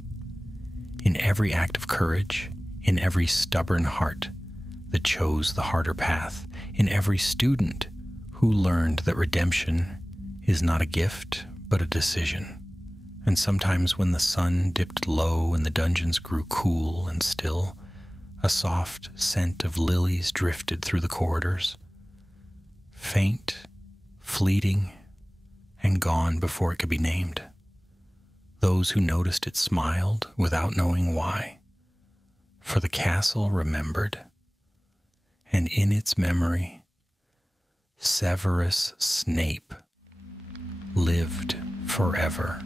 In every act of courage, in every stubborn heart that chose the harder path, in every student who learned that redemption is not a gift, but a decision. And sometimes when the sun dipped low and the dungeons grew cool and still, a soft scent of lilies drifted through the corridors, faint, fleeting, and gone before it could be named. Those who noticed it smiled without knowing why, for the castle remembered, and in its memory, Severus Snape lived forever.